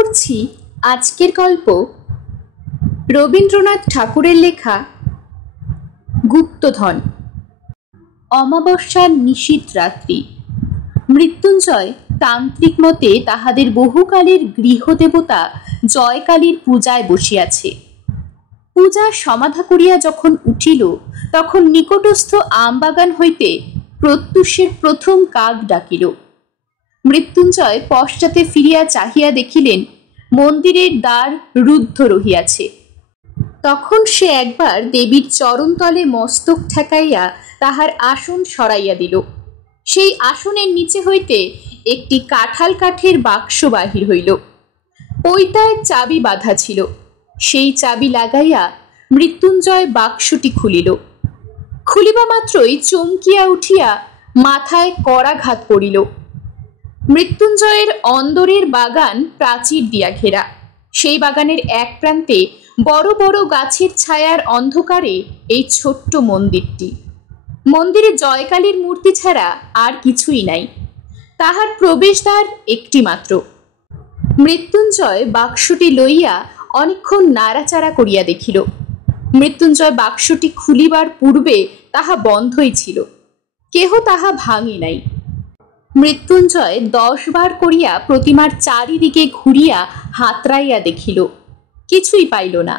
করছি আজকের গল্প রবীন্দ্রনাথ ঠাকুরের লেখা গুপ্তধন। অমাবস্যার নিশীথ রাত্রি। মৃত্যুঞ্জয় তান্ত্রিক মতে তাহাদের বহুকালের গৃহদেবতা জয়কালীর পূজায় বসিয়াছে। পূজা সমাধা করিয়া যখন উঠিল, তখন নিকটস্থ আমবাগান হইতে প্রত্যুষের প্রথম কাক ডাকিল। মৃত্যুঞ্জয় পশ্চাতে ফিরিয়া চাহিয়া দেখিলেন মন্দিরের দ্বার রুদ্ধ রহিয়াছে। তখন সে একবার দেবীর চরণতলে মস্তক ঠেকাইয়া তাহার আসন সরাইয়া দিল। সেই আসনের নিচে হইতে একটি কাঁঠাল কাঠের বাক্স বাহির হইল। পৈতায় চাবি বাঁধা ছিল। সেই চাবি লাগাইয়া মৃত্যুঞ্জয় বাক্সটি খুলিল। খুলিবা মাত্রই চমকিয়া উঠিয়া মাথায় করাঘাত পড়িল। মৃত্যুঞ্জয়ের অন্দরের বাগান প্রাচীর দিয়া ঘেরা। সেই বাগানের এক প্রান্তে বড় বড় গাছের ছায়ার অন্ধকারে এই ছোট্ট মন্দিরটি। মন্দিরে জয়কালীর মূর্তি ছাড়া আর কিছুই নাই। তাহার প্রবেশদ্বার একটি মাত্র। মৃত্যুঞ্জয় বাক্সটি লইয়া অনেকক্ষণ নাড়াচাড়া করিয়া দেখিল। মৃত্যুঞ্জয় বাক্সটি খুলিবার পূর্বে তাহা বন্ধই ছিল। কেহ তাহা ভাঙে নাই। মৃত্যুঞ্জয় 10 বার করিয়া প্রতিমার চারিদিকে ঘুরিয়া হাতড়াইয়া দেখিল, কিছুই পাইল না।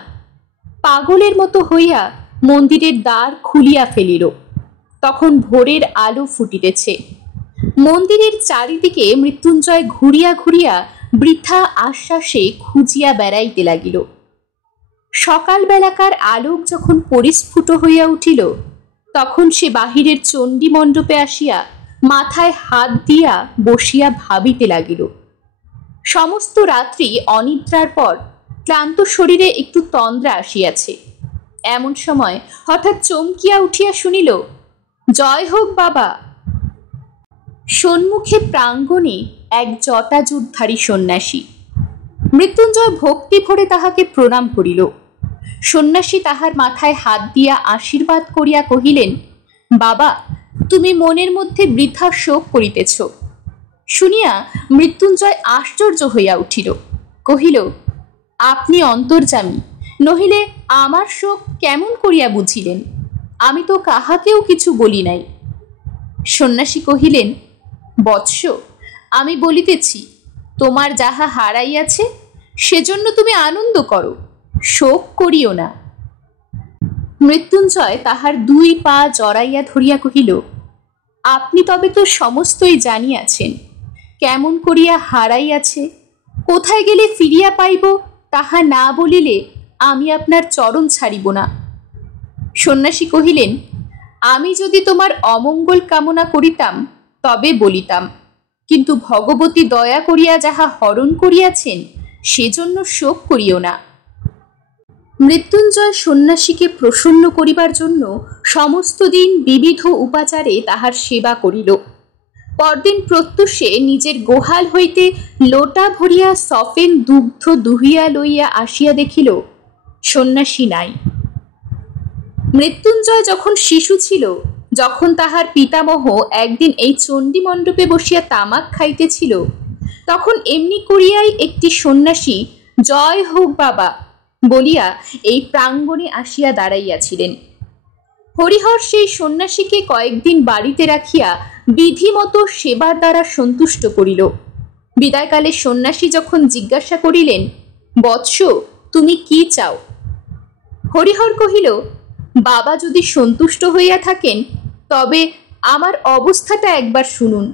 পাগলের মতো হইয়া মন্দিরের দ্বার খুলিয়া ফেলিল। তখন ভোরের আলো ফুটিতেছে। মন্দিরের চারিদিকে মৃত্যুঞ্জয় ঘুরিয়া ঘুরিয়া বৃথা আশ্বাসে খুঁজিয়া বেড়াইতে লাগিল। সকালবেলাকার আলোক যখন পরিস্ফুট হইয়া উঠিল, তখন সে বাহিরের চণ্ডী মণ্ডপে আসিয়া মাথায় হাত দিয়া বসিয়া ভাবিতে লাগিল। সমস্ত রাত্রি অনিদ্রার পর ক্লান্ত শরীরে একটু তন্দ্রা আসিয়াছে। এমন সময় হঠাৎ চমকিয়া উঠিয়া শুনিল, জয় হোক বাবা। সম্মুখে প্রাঙ্গণে এক জটাজুটধারী সন্ন্যাসী। মৃত্যুঞ্জয় ভক্তি ভরে তাহাকে প্রণাম করিল। সন্ন্যাসী তাহার মাথায় হাত দিয়া আশীর্বাদ করিয়া কহিলেন, বাবা, তুমি মনের মধ্যে বৃথা শোক করিতেছ। শুনিয়া মৃত্যুঞ্জয় আশ্চর্য হইয়া উঠিল। কহিল, আপনি অন্তর্যামী, নহিলে আমার শোক কেমন করিয়া বুঝিলেন? আমি তো কাহাকেও কিছু বলি নাই। সন্ন্যাসী কহিলেন, বৎস, আমি বলিতেছি, তোমার যাহা হারাইয়াছে সেজন্য তুমি আনন্দ করো, শোক করিও না। মৃত্যুঞ্জয় তাহার 2 পা জড়াইয়া ধরিয়া কহিল, আপনি তবে তো সমস্তই জানিয়াছেন, কেমন করিয়া হারাইয়াছে, কোথায় গেলে ফিরিয়া পাইব তাহা না বলিলে আমি আপনার চরণ ছাড়িব না। সন্ন্যাসী কহিলেন, আমি যদি তোমার অমঙ্গল কামনা করিতাম তবে বলিতাম, কিন্তু ভগবতী দয়া করিয়া যাহা হরণ করিয়াছেন সেজন্য শোক করিও না। মৃত্যুঞ্জয় সন্ন্যাসীকে প্রসন্ন করিবার জন্য সমস্ত দিন বিবিধ উপাচারে তাহার সেবা করিল। পরদিন প্রত্যুষে নিজের গোহাল হইতে লোটা ভরিয়া সফেন দুগ্ধ দুহিয়া লইয়া আসিয়া দেখিল সন্ন্যাসী নাই। মৃত্যুঞ্জয় যখন শিশু ছিল, যখন তাহার পিতামহ একদিন এই চণ্ডী মণ্ডপে বসিয়া তামাক খাইতেছিল, তখন এমনি করিয়াই একটি সন্ন্যাসী জয় হোক বাবা বলিয়া এই প্রাঙ্গণে আসিয়া দাঁড়াইয়াছিলেন। হরিহর সেই সন্ন্যাসীকে কয়েকদিন বাড়িতে রাখিয়া বিধিমতো সেবার দ্বারা সন্তুষ্ট করিল। বিদায়কালে সন্ন্যাসী যখন জিজ্ঞাসা করিলেন, বৎস, তুমি কি চাও? হরিহর কহিল, বাবা যদি সন্তুষ্ট হইয়া থাকেন তবে আমার অবস্থাটা একবার শুনুন।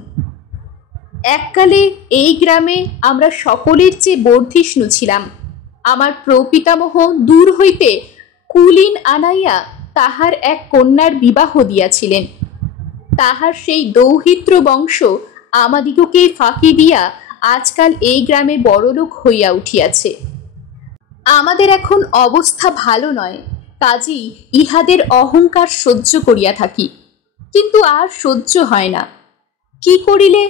এককালে এই গ্রামে আমরা সকলের চেয়ে বর্ধিষ্ণু ছিলাম। আমার প্রপিতামহ দূর হইতে কুলীন আনাইয়া তাহার এক কন্যার বিবাহ দিয়াছিলেন। তাহার সেই দৌহিত্র বংশ আমাদিগকে ফাঁকি দিয়া আজকাল এই গ্রামে বড়লোক হইয়া উঠিয়াছে। আমাদের এখন অবস্থা ভালো নয়, কাজেই ইহাদের অহংকার সহ্য করিয়া থাকি, কিন্তু আর সহ্য হয় না। কি করিলে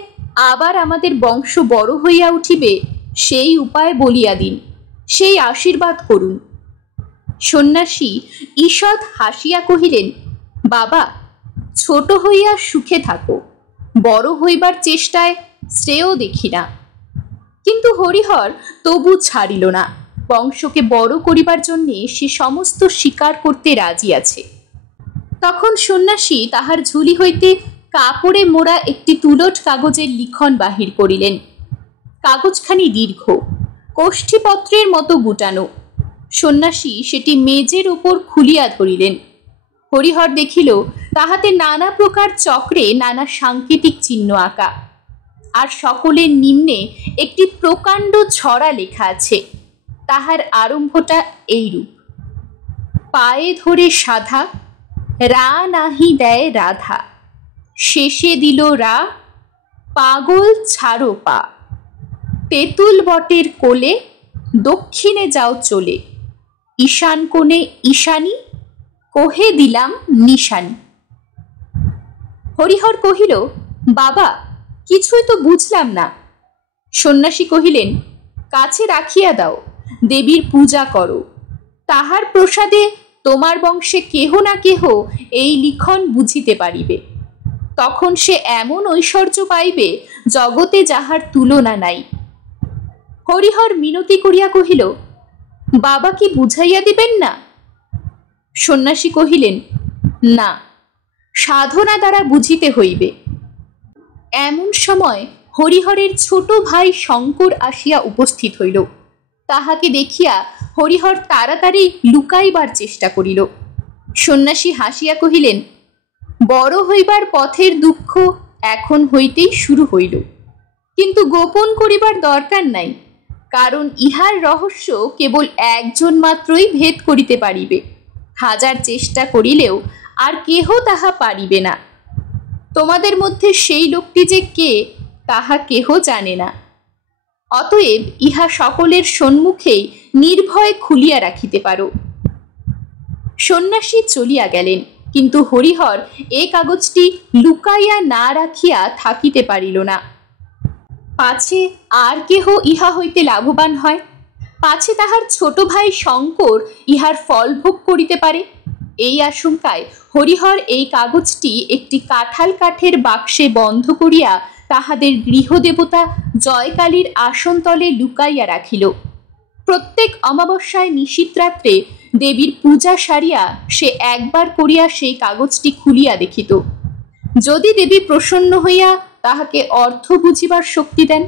আবার আমাদের বংশ বড় হইয়া উঠিবে সেই উপায় বলিয়া দিন, সেই আশীর্বাদ করুন। সন্ন্যাসী ঈষৎ হাসিয়া কহিলেন, বাবা, ছোট হইয়া সুখে থাকো, বড় হইবার চেষ্টায় শ্রেয় দেখি না। কিন্তু হরিহর তবু ছাড়িল না। বংশকে বড় করিবার জন্যে সে সমস্ত স্বীকার করতে রাজি আছে। তখন সন্ন্যাসী তাহার ঝুলি হইতে কাপড়ে মোড়া একটি তুলট কাগজের লিখন বাহির করিলেন। কাগজখানি দীর্ঘ, কোষ্ঠীপত্রের মতো গুটানো। সন্ন্যাসী সেটি মেজের উপর খুলিয়া ধরিলেন। হরিহর দেখিল তাহাতে নানা প্রকার চক্রে নানা সাংকেতিক চিহ্ন আঁকা, আর সকলের নিম্নে একটি প্রকাণ্ড ছড়া লেখা আছে। তাহার আরম্ভটা এইরূপ: পায়ে ধরে সাধা, রা নাহি দেয় রাধা, শেষে দিল রা, পাগল ছাড়ো পা, তেঁতুল বটের কোলে, দক্ষিণে যাও চলে, ঈশান কোণে ঈশানী, কোহে দিলাম নিশানী। হরিহর কহিল, বাবা, কিছুই তো বুঝলাম না। সন্ন্যাসী কহিলেন, কাছে রাখিয়া দাও, দেবীর পূজা করো, তাহার প্রসাদে তোমার বংশে কেহ না কেহ এই লিখন বুঝিতে পারিবে। তখন সে এমন ঐশ্বর্য পাইবে জগতে যাহার তুলনা নাই। হরিহর মিনতি করিয়া কহিল, বাবা কি বুঝাইয়া দিবেন না? সন্ন্যাসী কহিলেন, না, সাধনা দ্বারা বুঝিতে হইবে। এমন সময় হরিহরের ছোট ভাই শঙ্কর আসিয়া উপস্থিত হইল। তাহাকে দেখিয়া হরিহর তাড়াতাড়ি লুকাইবার চেষ্টা করিল। সন্ন্যাসী হাসিয়া কহিলেন, বড় হইবার পথের দুঃখ এখন হইতেই শুরু হইল, কিন্তু গোপন করিবার দরকার নাই, কারণ ইহার রহস্য কেবল একজন মাত্রই ভেদ করিতে পারিবে। হাজার চেষ্টা করিলেও আর কেহ তাহা পারিবে না। তোমাদের মধ্যে সেই লোকটি যে কে তাহা কেহ জানে না। অতএব ইহা সকলের সম্মুখেই নির্ভয়ে খুলিয়া রাখিতে পারো। সন্ন্যাসী চলিয়া গেলেন, কিন্তু হরিহর এ কাগজটি লুকাইয়া না রাখিয়া থাকিতে পারিল না। পাছে আর কেহ ইহা হইতে লাভবান হয়, পাছে তাহার ছোট ভাই শঙ্কর ইহার ফল ভোগ করিতে পারে। এই আশঙ্কায় হরিহর এই কাগজটি একটি কাঁঠাল কাঠের বাক্সে বন্ধ করিয়া তাহাদের গৃহদেবতা জয়কালীর আসনতলে লুকাইয়া রাখিল। প্রত্যেক অমাবস্যায় নিশীত রাত্রে দেবীর পূজা সারিয়া সে একবার করিয়া সেই কাগজটি খুলিয়া দেখিত। যদি দেবী প্রসন্ন হইয়া তাহাকে অর্থ বুঝিবার শক্তি দেন।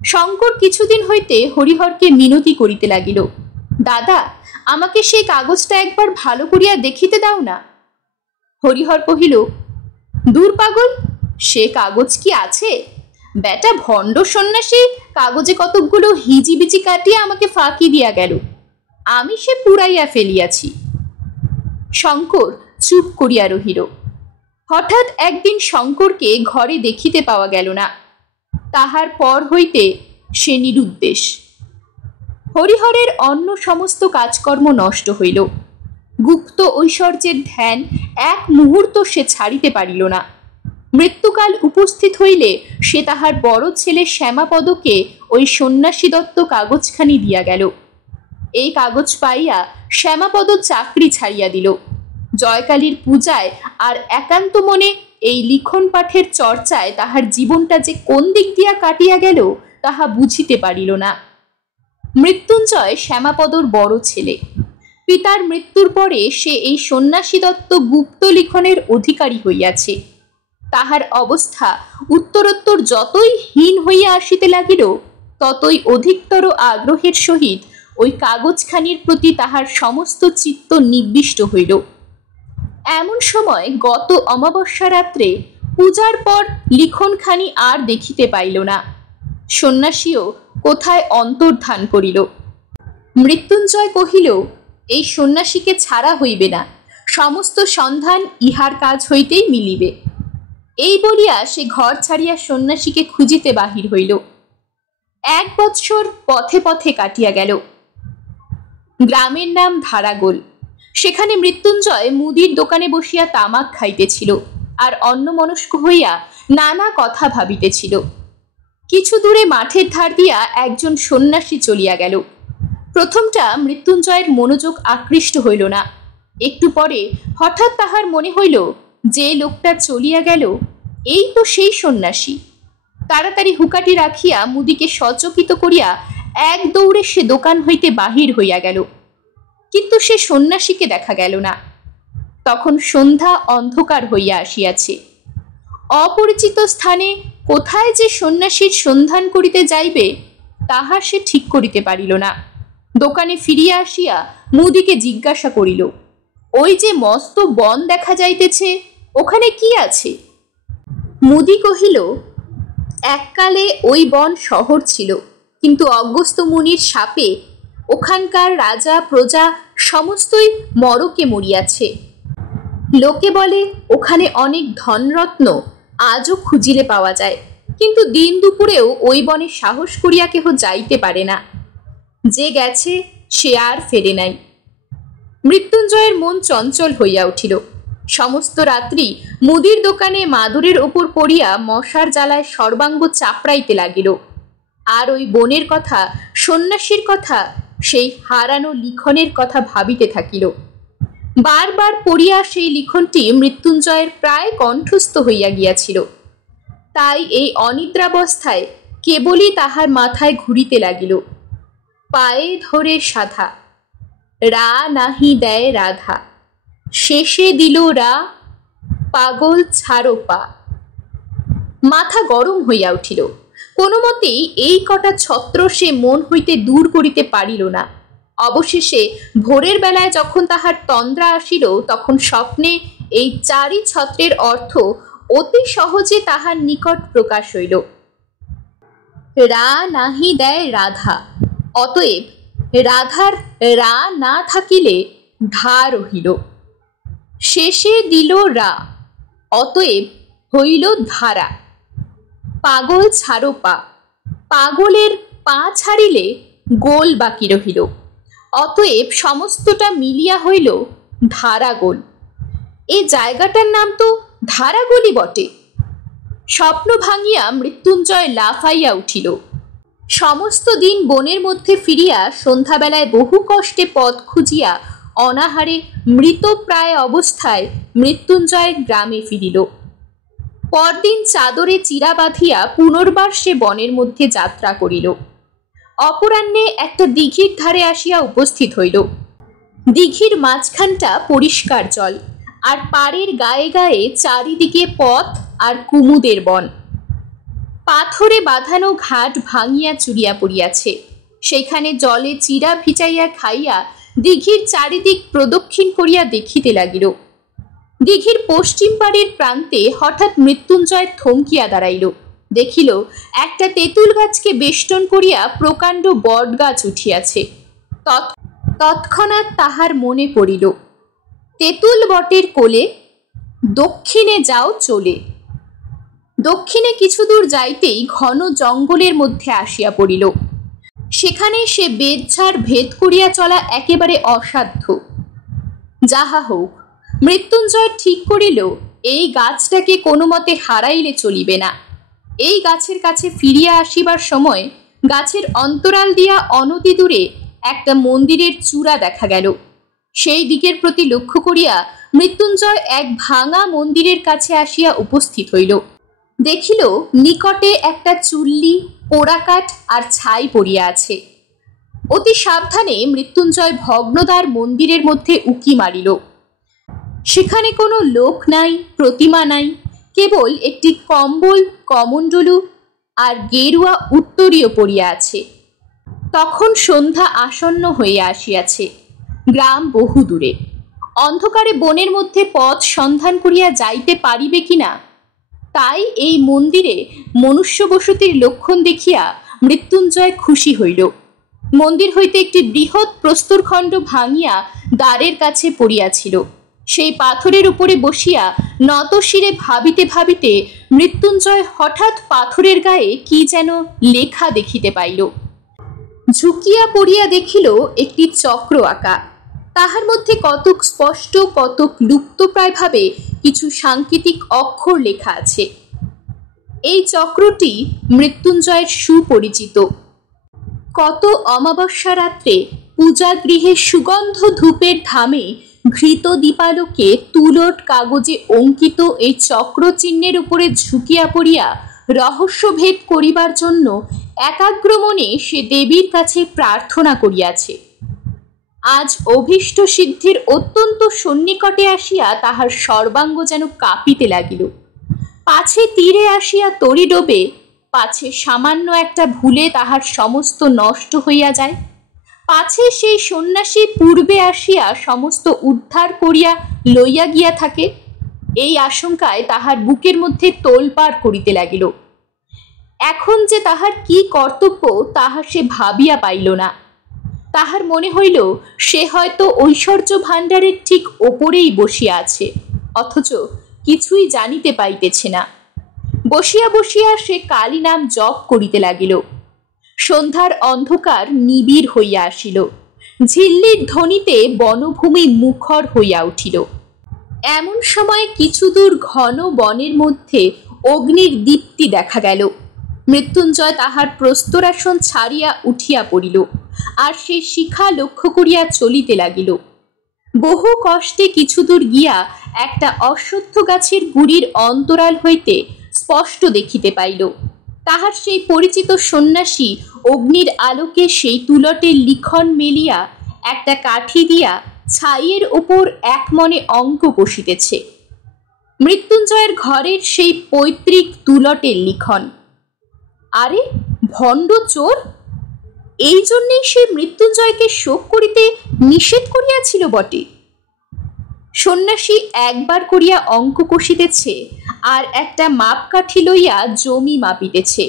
শঙ্কর কিছুদিন হইতে হরিহরকে মিনতি করিতে লাগিল, দাদা, আমাকে সেই কাগজটা একবার ভালো করিয়া দেখিতে দাও না। হরিহর কহিল, দূর পাগল, সে কাগজ কি আছে? বেটা ভণ্ড সন্ন্যাসী কাগজে কতকগুলো হিজিবিজি কাটিয়া আমাকে ফাঁকি দিয়া গেল, আমি সে পুরাইয়া ফেলিয়াছি। শঙ্কর চুপ করিয়া রহিল। হঠাৎ একদিন শঙ্করকে ঘরে দেখিতে পাওয়া গেল না। তাহার পর হইতে সে নিরুদ্দেশ। হরিহরের অন্য সমস্ত কাজকর্ম নষ্ট হইল। গুপ্ত ঐশ্বর্যের ধ্যান এক মুহূর্ত সে ছাড়িতে পারিল না। মৃত্যুকাল উপস্থিত হইলে সে তাহার বড় ছেলে শ্যামাপদকে ওই সন্ন্যাসী দত্ত কাগজখানি দিয়া গেল। এই কাগজ পাইয়া শ্যামাপদ চাকরি ছাড়িয়া দিল। জয়কালীর পূজায় আর একান্ত মনে এই লিখন পাঠের চর্চায় তাহার জীবনটা যে কোন দিক দিয়া কাটিয়া গেল তাহা বুঝিতে পারিল না। মৃত্যুঞ্জয় শ্যামাপদর বড় ছেলে। পিতার মৃত্যুর পরে সে এই সন্ন্যাসী দত্ত গুপ্ত লিখনের অধিকারী হইয়াছে। তাহার অবস্থা উত্তরোত্তর যতই হীন হইয়া আসিতে লাগিল, ততই অধিকতর আগ্রহের সহিত ওই কাগজখানির প্রতি তাহার সমস্ত চিত্ত নিবিষ্ট হইল। এমন সময় গত অমাবস্যা রাত্রে পূজার পর লিখনখানি আর দেখিতে পাইল না। সন্ন্যাসীও কোথায় অন্তর্ধান করিল। মৃত্যুঞ্জয় কহিল, এই সন্ন্যাসীকে ছাড়া হইবে না, সমস্ত সন্ধান ইহার কাজ হইতেই মিলিবে। এই বলিয়া সে ঘর ছাড়িয়া সন্ন্যাসীকে খুঁজিতে বাহির হইল। 1 বৎসর পথে পথে কাটিয়া গেল। গ্রামের নাম ধারাগোল। সেখানে মৃত্যুঞ্জয় মুদির দোকানে বসিয়া তামাক খাইতেছিল আর অন্যমনস্ক হইয়া নানা কথা ভাবিতেছিল। কিছু দূরে মাঠের ধার দিয়া একজন সন্ন্যাসী চলিয়া গেল। প্রথমটা মৃত্যুঞ্জয়ের মনোযোগ আকৃষ্ট হইল না। একটু পরে হঠাৎ তাহার মনে হইল, যে লোকটা চলিয়া গেল এই তো সেই সন্ন্যাসী। তাড়াতাড়ি হুকাটি রাখিয়া মুদিকে সচকিত করিয়া এক দৌড়ে সে দোকান হইতে বাহির হইয়া গেল, কিন্তু সে সন্ন্যাসীকে দেখা গেল না। তখন সন্ধ্যা অন্ধকার হইয়া আসিয়াছে। অপরিচিত স্থানে কোথায় যে সন্ন্যাসীর সন্ধান করিতে যাইবে তাহা সে ঠিক করিতে পারিল না। দোকানে ফিরিয়া আসিয়া মুদিকে জিজ্ঞাসা করিল, ওই যে মস্ত বন দেখা যাইতেছে, ওখানে কি আছে? মুদি কহিল, এককালে ওই বন শহর ছিল, কিন্তু অগস্ত্য মুনির শাপে ওখানকার রাজা প্রজা সমস্তই মরকে মরিয়াছে। লোকে বলে ওখানে অনেক ধনরত্ন আজও খুঁজিলে পাওয়া যায়, কিন্তু দিন দুপুরেও ওই বনে সাহস করিয়া কেহ যাইতে পারে না। যে গেছে সে আর ফেরে নাই। মৃত্যুঞ্জয়ের মন চঞ্চল হইয়া উঠিল। সমস্ত রাত্রি মুদির দোকানে মাদুরের ওপর পড়িয়া মশার জ্বালায় সর্বাঙ্গ চাপড়াইতে লাগিল। আর ওই বনের কথা, সন্ন্যাসীর কথা, সেই হারানো লিখনের কথা ভাবিতে থাকিল। বারবার পড়িয়া সেই লিখনটি মৃত্যুঞ্জয়ের প্রায় কণ্ঠস্থ হইয়া গিয়াছিল। তাই এই অনিদ্রাবস্থায় কেবলই তাহার মাথায় ঘুরিতে লাগিল, পায়ে ধরে সাধা, রা নাহি দেয় রাধা, শেষে দিল রা, পাগল ছাড়ো পা। মাথা গরম হইয়া উঠিল। কোনো মতেই এই কটা ছত্র সে মন হইতে দূর করিতে পারিল না। অবশেষে ভোরের বেলায় যখন তাহার তন্দ্রা আসিল, তখন স্বপ্নে এই চারি ছত্রের অর্থ অতি সহজে তাহার নিকট প্রকাশ হইল। রা নাহি দেয় রাধা, অতএব রাধার রা না থাকিলে ধা রহিল। শেষে দিল রা, অতএব হইল ধারা। পাগল ছাড়ো পা, পাগলের পা ছাড়িলে গোল বাকি রহিল, অতএব সমস্তটা মিলিয়া হইল ধারাগোল। এই জায়গাটার নাম তো ধারাগোলই বটে। স্বপ্ন ভাঙিয়া মৃত্যুঞ্জয় লাফাইয়া উঠিল। সমস্ত দিন বনের মধ্যে ফিরিয়া সন্ধ্যাবেলায় বহু কষ্টে পথ খুঁজিয়া অনাহারে মৃতপ্রায় অবস্থায় মৃত্যুঞ্জয় গ্রামে ফিরিল। পরদিন চাদরে চিরা বাঁধিয়া পুনর্বার সে বনের মধ্যে যাত্রা করিল। অপরাহ্নে একটা দিঘির ধারে আসিয়া উপস্থিত হইল। দিঘির মাঝখানটা পরিষ্কার জল, আর পাড়ের গায়ে গায়ে চারিদিকে পথ আর কুমুদের বন। পাথরে বাঁধানো ঘাট ভাঙিয়া চুরিয়া পড়িয়াছে। সেখানে জলে চিরা ভিজাইয়া খাইয়া দিঘির চারিদিক প্রদক্ষিণ করিয়া দেখিতে লাগিল। দিঘির পশ্চিম পাড়ের প্রান্তে হঠাৎ মৃত্যুঞ্জয় থমকিয়া দাঁড়াইল। দেখিল একটা তেঁতুল গাছকে বেষ্টন করিয়া প্রকাণ্ড বট গাছ উঠিয়াছে। তৎক্ষণাৎ তাহার মনে পড়িল, তেঁতুল বটের কোলে দক্ষিণে যাও চলে। দক্ষিণে কিছু দূর যাইতেই ঘন জঙ্গলের মধ্যে আসিয়া পড়িল। সেখানে সে বেদঝাড় ভেদ করিয়া চলা একেবারে অসাধ্য। যাহা হোক, মৃত্যুঞ্জয় ঠিক করিল এই গাছটাকে কোনো মতে হারাইলে চলিবে না। এই গাছের কাছে ফিরিয়া আসিবার সময় গাছের অন্তরাল দিয়া অনতি দূরে একটা মন্দিরের চূড়া দেখা গেল। সেই দিকের প্রতি লক্ষ্য করিয়া মৃত্যুঞ্জয় এক ভাঙা মন্দিরের কাছে আসিয়া উপস্থিত হইল। দেখিল নিকটে একটা চুল্লি, পোড়াকাঠ আর ছাই পড়িয়া আছে। অতি সাবধানে মৃত্যুঞ্জয় ভগ্নদার মন্দিরের মধ্যে উকি মারিল। সেখানে কোনো লোক নাই, প্রতিমা নাই, কেবল একটি কম্বল, কমণ্ডলু আর গেরুয়া উত্তরীয় পড়িয়া আছে। তখন সন্ধ্যা আসন্ন হইয়া আসিয়াছে। গ্রাম বহু দূরে। অন্ধকারে বনের মধ্যে পথ সন্ধান করিয়া যাইতে পারিবে কিনা, তাই এই মন্দিরে মনুষ্য বসতির লক্ষণ দেখিয়া মৃত্যুঞ্জয় খুশি হইল। মন্দির হইতে একটি বৃহৎ প্রস্তরখণ্ড ভাঙিয়া দ্বারের কাছে পড়িয়াছিল। সেই পাথরের উপরে বসিয়া নত শিরে ভাবিতে ভাবিতে মৃত্যুঞ্জয় হঠাৎ পাথরের গায়ে কি যেন লেখা দেখিতে পাইল। ঝুঁকিয়া পড়িয়া দেখিল একটি চক্র আঁকা। তাহার মধ্যে কতক স্পষ্ট, কতক লুপ্তপ্রায় ভাবে কিছু সাংকেতিক অক্ষর লেখা আছে। এই চক্রটি মৃত্যুঞ্জয়ের সুপরিচিত। কত অমাবস্যা রাত্রে পূজাগৃহে সুগন্ধ ধূপের ধামে ঘৃত দীপালোকে তুলট কাগজে অঙ্কিত এই চক্র চিহ্নের উপরে ঝুঁকিয়া পড়িয়া রহস্যভেদ করিবার জন্য একাগ্র মনে সে দেবীর কাছে প্রার্থনা করিয়াছে। আজ অভীষ্ট সিদ্ধির অত্যন্ত সন্নিকটে আসিয়া তাহার সর্বাঙ্গ যেন কাঁপিতে লাগিল। পাছে তীরে আসিয়া তরি ডোবে, পাছে সামান্য একটা ভুলে তাহার সমস্ত নষ্ট হইয়া যায়, পাছে সেই সন্ন্যাসী পূর্বে আসিয়া সমস্ত উদ্ধার করিয়া লইয়া গিয়া থাকে। এই আশঙ্কায় তাহার বুকের মধ্যে তোলপাড় করিতে লাগিল। এখন যে তাহার কি কর্তব্য তাহা সে ভাবিয়া পাইল না। তাহার মনে হইল সে হয়তো ঐশ্বর্য ভাণ্ডারের ঠিক ওপরেই বসিয়া আছে, অথচ কিছুই জানিতে পাইতেছে না। বসিয়া বসিয়া সে কালী নাম জপ করিতে লাগিল। সন্ধ্যার অন্ধকার নিবিড় হইয়া আসিল। ঝিল্লির ধ্বনিতে বনভূমি মুখর হইয়া উঠিল। এমন সময় কিছু দূর ঘন বনের মধ্যে অগ্নির দীপ্তি দেখা গেল। মৃত্যুঞ্জয় তাহার প্রস্তরাসন ছাড়িয়া উঠিয়া পড়িল, আর সে শিখা লক্ষ্য করিয়া চলিতে লাগিল। বহু কষ্টে কিছু দূর গিয়া একটা অশ্বত্থ গাছের গুড়ির অন্তরাল হইতে স্পষ্ট দেখিতে পাইল। তাহার সেই পরিচিত সন্ন্যাসী অগ্নির আলোকে সেই তুলটের লিখন মেলিয়া একটা কাঠি দিয়া ছাইয়ের ওপর এক মনে অঙ্ক কষিতেছে। মৃত্যুঞ্জয়ের ঘরের সেই পৈতৃক তুলটের লিখন। আরে ভণ্ড চোর! এই জন্যেই সে মৃত্যুঞ্জয়কে শোক করিতে নিষেধ করিয়াছিল বটে। সন্ন্যাসী একবার করিয়া অঙ্ক কষিতেছে, আর একটা মাপকাঠি লইয়া জমি মাপিতেছে।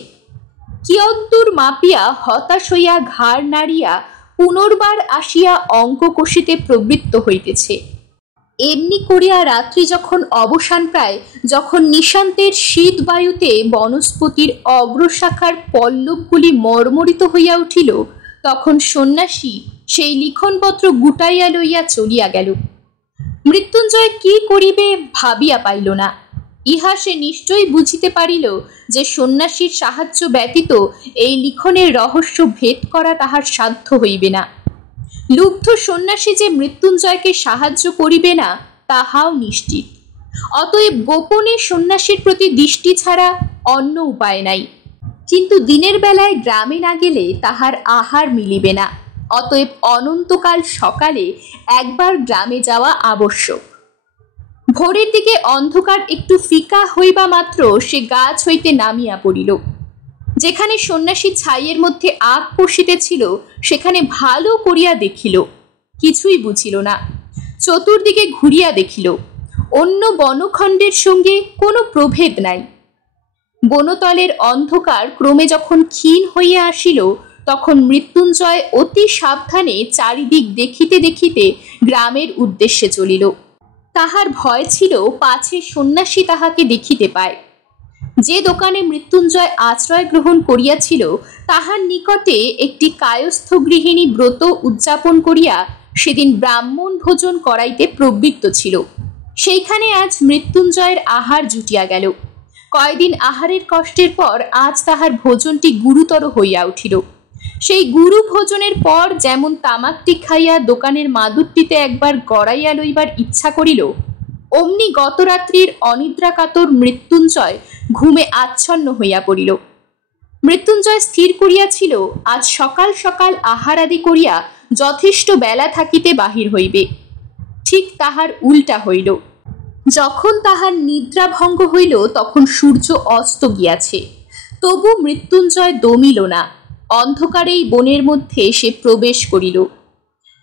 কিয়দ্দূর মাপিয়া হতাশ হইয়া ঘাড় নাড়িয়া পুনর্বার আসিয়া অঙ্ক কষিতে প্রবৃত্ত হইতেছে। এমনি করিয়া রাত্রি যখন অবসান প্রায়, যখন নিশান্তের শীত বায়ুতে বনস্পতির অগ্রশাখার পল্লবগুলি মর্মরিত হইয়া উঠিল, তখন সন্ন্যাসী সেই লিখনপত্র গুটাইয়া লইয়া চলিয়া গেল। মৃত্যুঞ্জয় কি করিবে ভাবিয়া পাইল না। ইহা সে নিশ্চয়ই বুঝিতে পারিল যে সন্ন্যাসীর সাহায্য ব্যতীত এই লিখনের রহস্য ভেদ করা তাহার সাধ্য হইবে না। লুব্ধ সন্ন্যাসী যে মৃত্যুঞ্জয়কে সাহায্য করিবে না তাহাও নিশ্চিত। অতএব গোপনে সন্ন্যাসীর প্রতি দৃষ্টি ছাড়া অন্য উপায় নাই। কিন্তু দিনের বেলায় গ্রামে না গেলে তাহার আহার মিলিবে না। অতএব অনন্তকাল সকালে একবার গ্রামে যাওয়া আবশ্যক। ভোরের দিকে অন্ধকার একটু ফিকা হইবা মাত্র সে গাছ হইতে নামিয়া পড়িল। যেখানে সন্ন্যাসী ছাইয়ের মধ্যে আগ কষিতেছিল সেখানে ভালো করিয়া দেখিল, কিছুই বুঝিল না। চতুর্দিকে ঘুরিয়া দেখিল, অন্য বনখণ্ডের সঙ্গে কোনো প্রভেদ নাই। বনতলের অন্ধকার ক্রমে যখন ক্ষীণ হইয়া আসিল, তখন মৃত্যুঞ্জয় অতি সাবধানে চারিদিক দেখিতে দেখিতে গ্রামের উদ্দেশ্যে চলিল। তাহার ভয় ছিল পাছে সন্ন্যাসী তাহাকে দেখিতে পায়। যে দোকানে মৃত্যুঞ্জয় আশ্রয় গ্রহণ করিয়াছিল তাহার নিকটে একটি কায়স্থ গৃহিণী ব্রত উদযাপন করিয়া সেদিন ব্রাহ্মণ ভোজন করাইতে প্রবৃত্ত ছিল। সেইখানে আজ মৃত্যুঞ্জয়ের আহার জুটিয়া গেল। কয়দিন আহারের কষ্টের পর আজ তাহার ভোজনটি গুরুতর হইয়া উঠিল। সেই গুরু ভোজনের পর যেমন তামাকটি খাইয়া দোকানের মাদুরটিতে একবার গড়াইয়া লইবার ইচ্ছা করিল, অমনি গতরাত্রির অনিদ্রাকাতর মৃত্যুঞ্জয় ঘুমে আচ্ছন্ন হইয়া পড়িল। মৃত্যুঞ্জয় স্থির করিয়াছিল আজ সকাল সকাল আহার আদি করিয়া যথেষ্ট বেলা থাকিতে বাহির হইবে। ঠিক তাহার উল্টা হইল। যখন তাহার নিদ্রা ভঙ্গ হইল তখন সূর্য অস্ত গিয়াছে, তবু মৃত্যুঞ্জয় দমিল না। অন্ধকারেই বনের মধ্যে সে প্রবেশ করিল।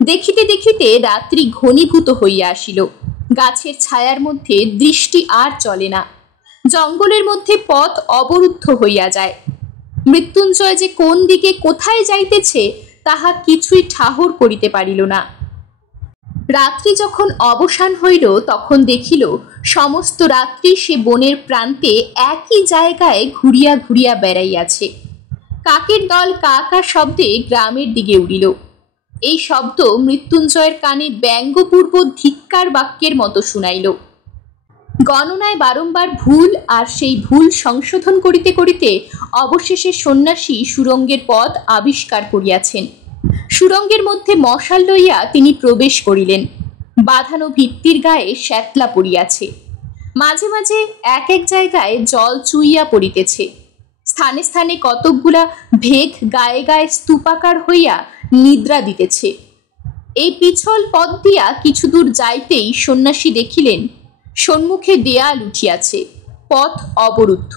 দেখিতে দেখিতে রাত্রি ঘনীভূত হইয়া আসিল। গাছের ছায়ার মধ্যে দৃষ্টি আর চলে না। জঙ্গলের মধ্যে পথ অবরুদ্ধ হইয়া যায়। মৃত্যুঞ্জয় যে কোন দিকে কোথায় যাইতেছে তাহা কিছুই ঠাহর করিতে পারিল না। রাত্রি যখন অবসান হইল তখন দেখিল সমস্ত রাত্রি সে বনের প্রান্তে একই জায়গায় ঘুরিয়া ঘুরিয়া বেড়াইয়াছে। কাকের দল কা কা শব্দে গ্রামের দিকে উড়িল। এই শব্দ মৃত্যুঞ্জয়ের কানে ব্যঙ্গপূর্ব ধিক্কার বাক্যের মতো শুনাইল। গণনায় বারংবার ভুল, আর সেই ভুল সংশোধন করিতে করিতে অবশেষে সন্ন্যাসী সুরঙ্গের পথ আবিষ্কার করিয়াছেন। সুরঙ্গের মধ্যে মশাল লইয়া তিনি প্রবেশ করিলেন। বাঁধানো ভিত্তির গায়ে শ্যাতলা পড়িয়াছে। মাঝে মাঝে এক এক জায়গায় জল চুইয়া পড়িতেছে। স্থানে স্থানে কতকগুলা ভেগ গায়ে গায়ে স্তূপাকার হইয়া নিদ্রা দিতেছে। এই পিছল পথ দিয়া কিছু দূর যাইতেই সন্ন্যাসী দেখিলেন সম্মুখে দেয়াল উঠিয়াছে, পথ অবরুদ্ধ।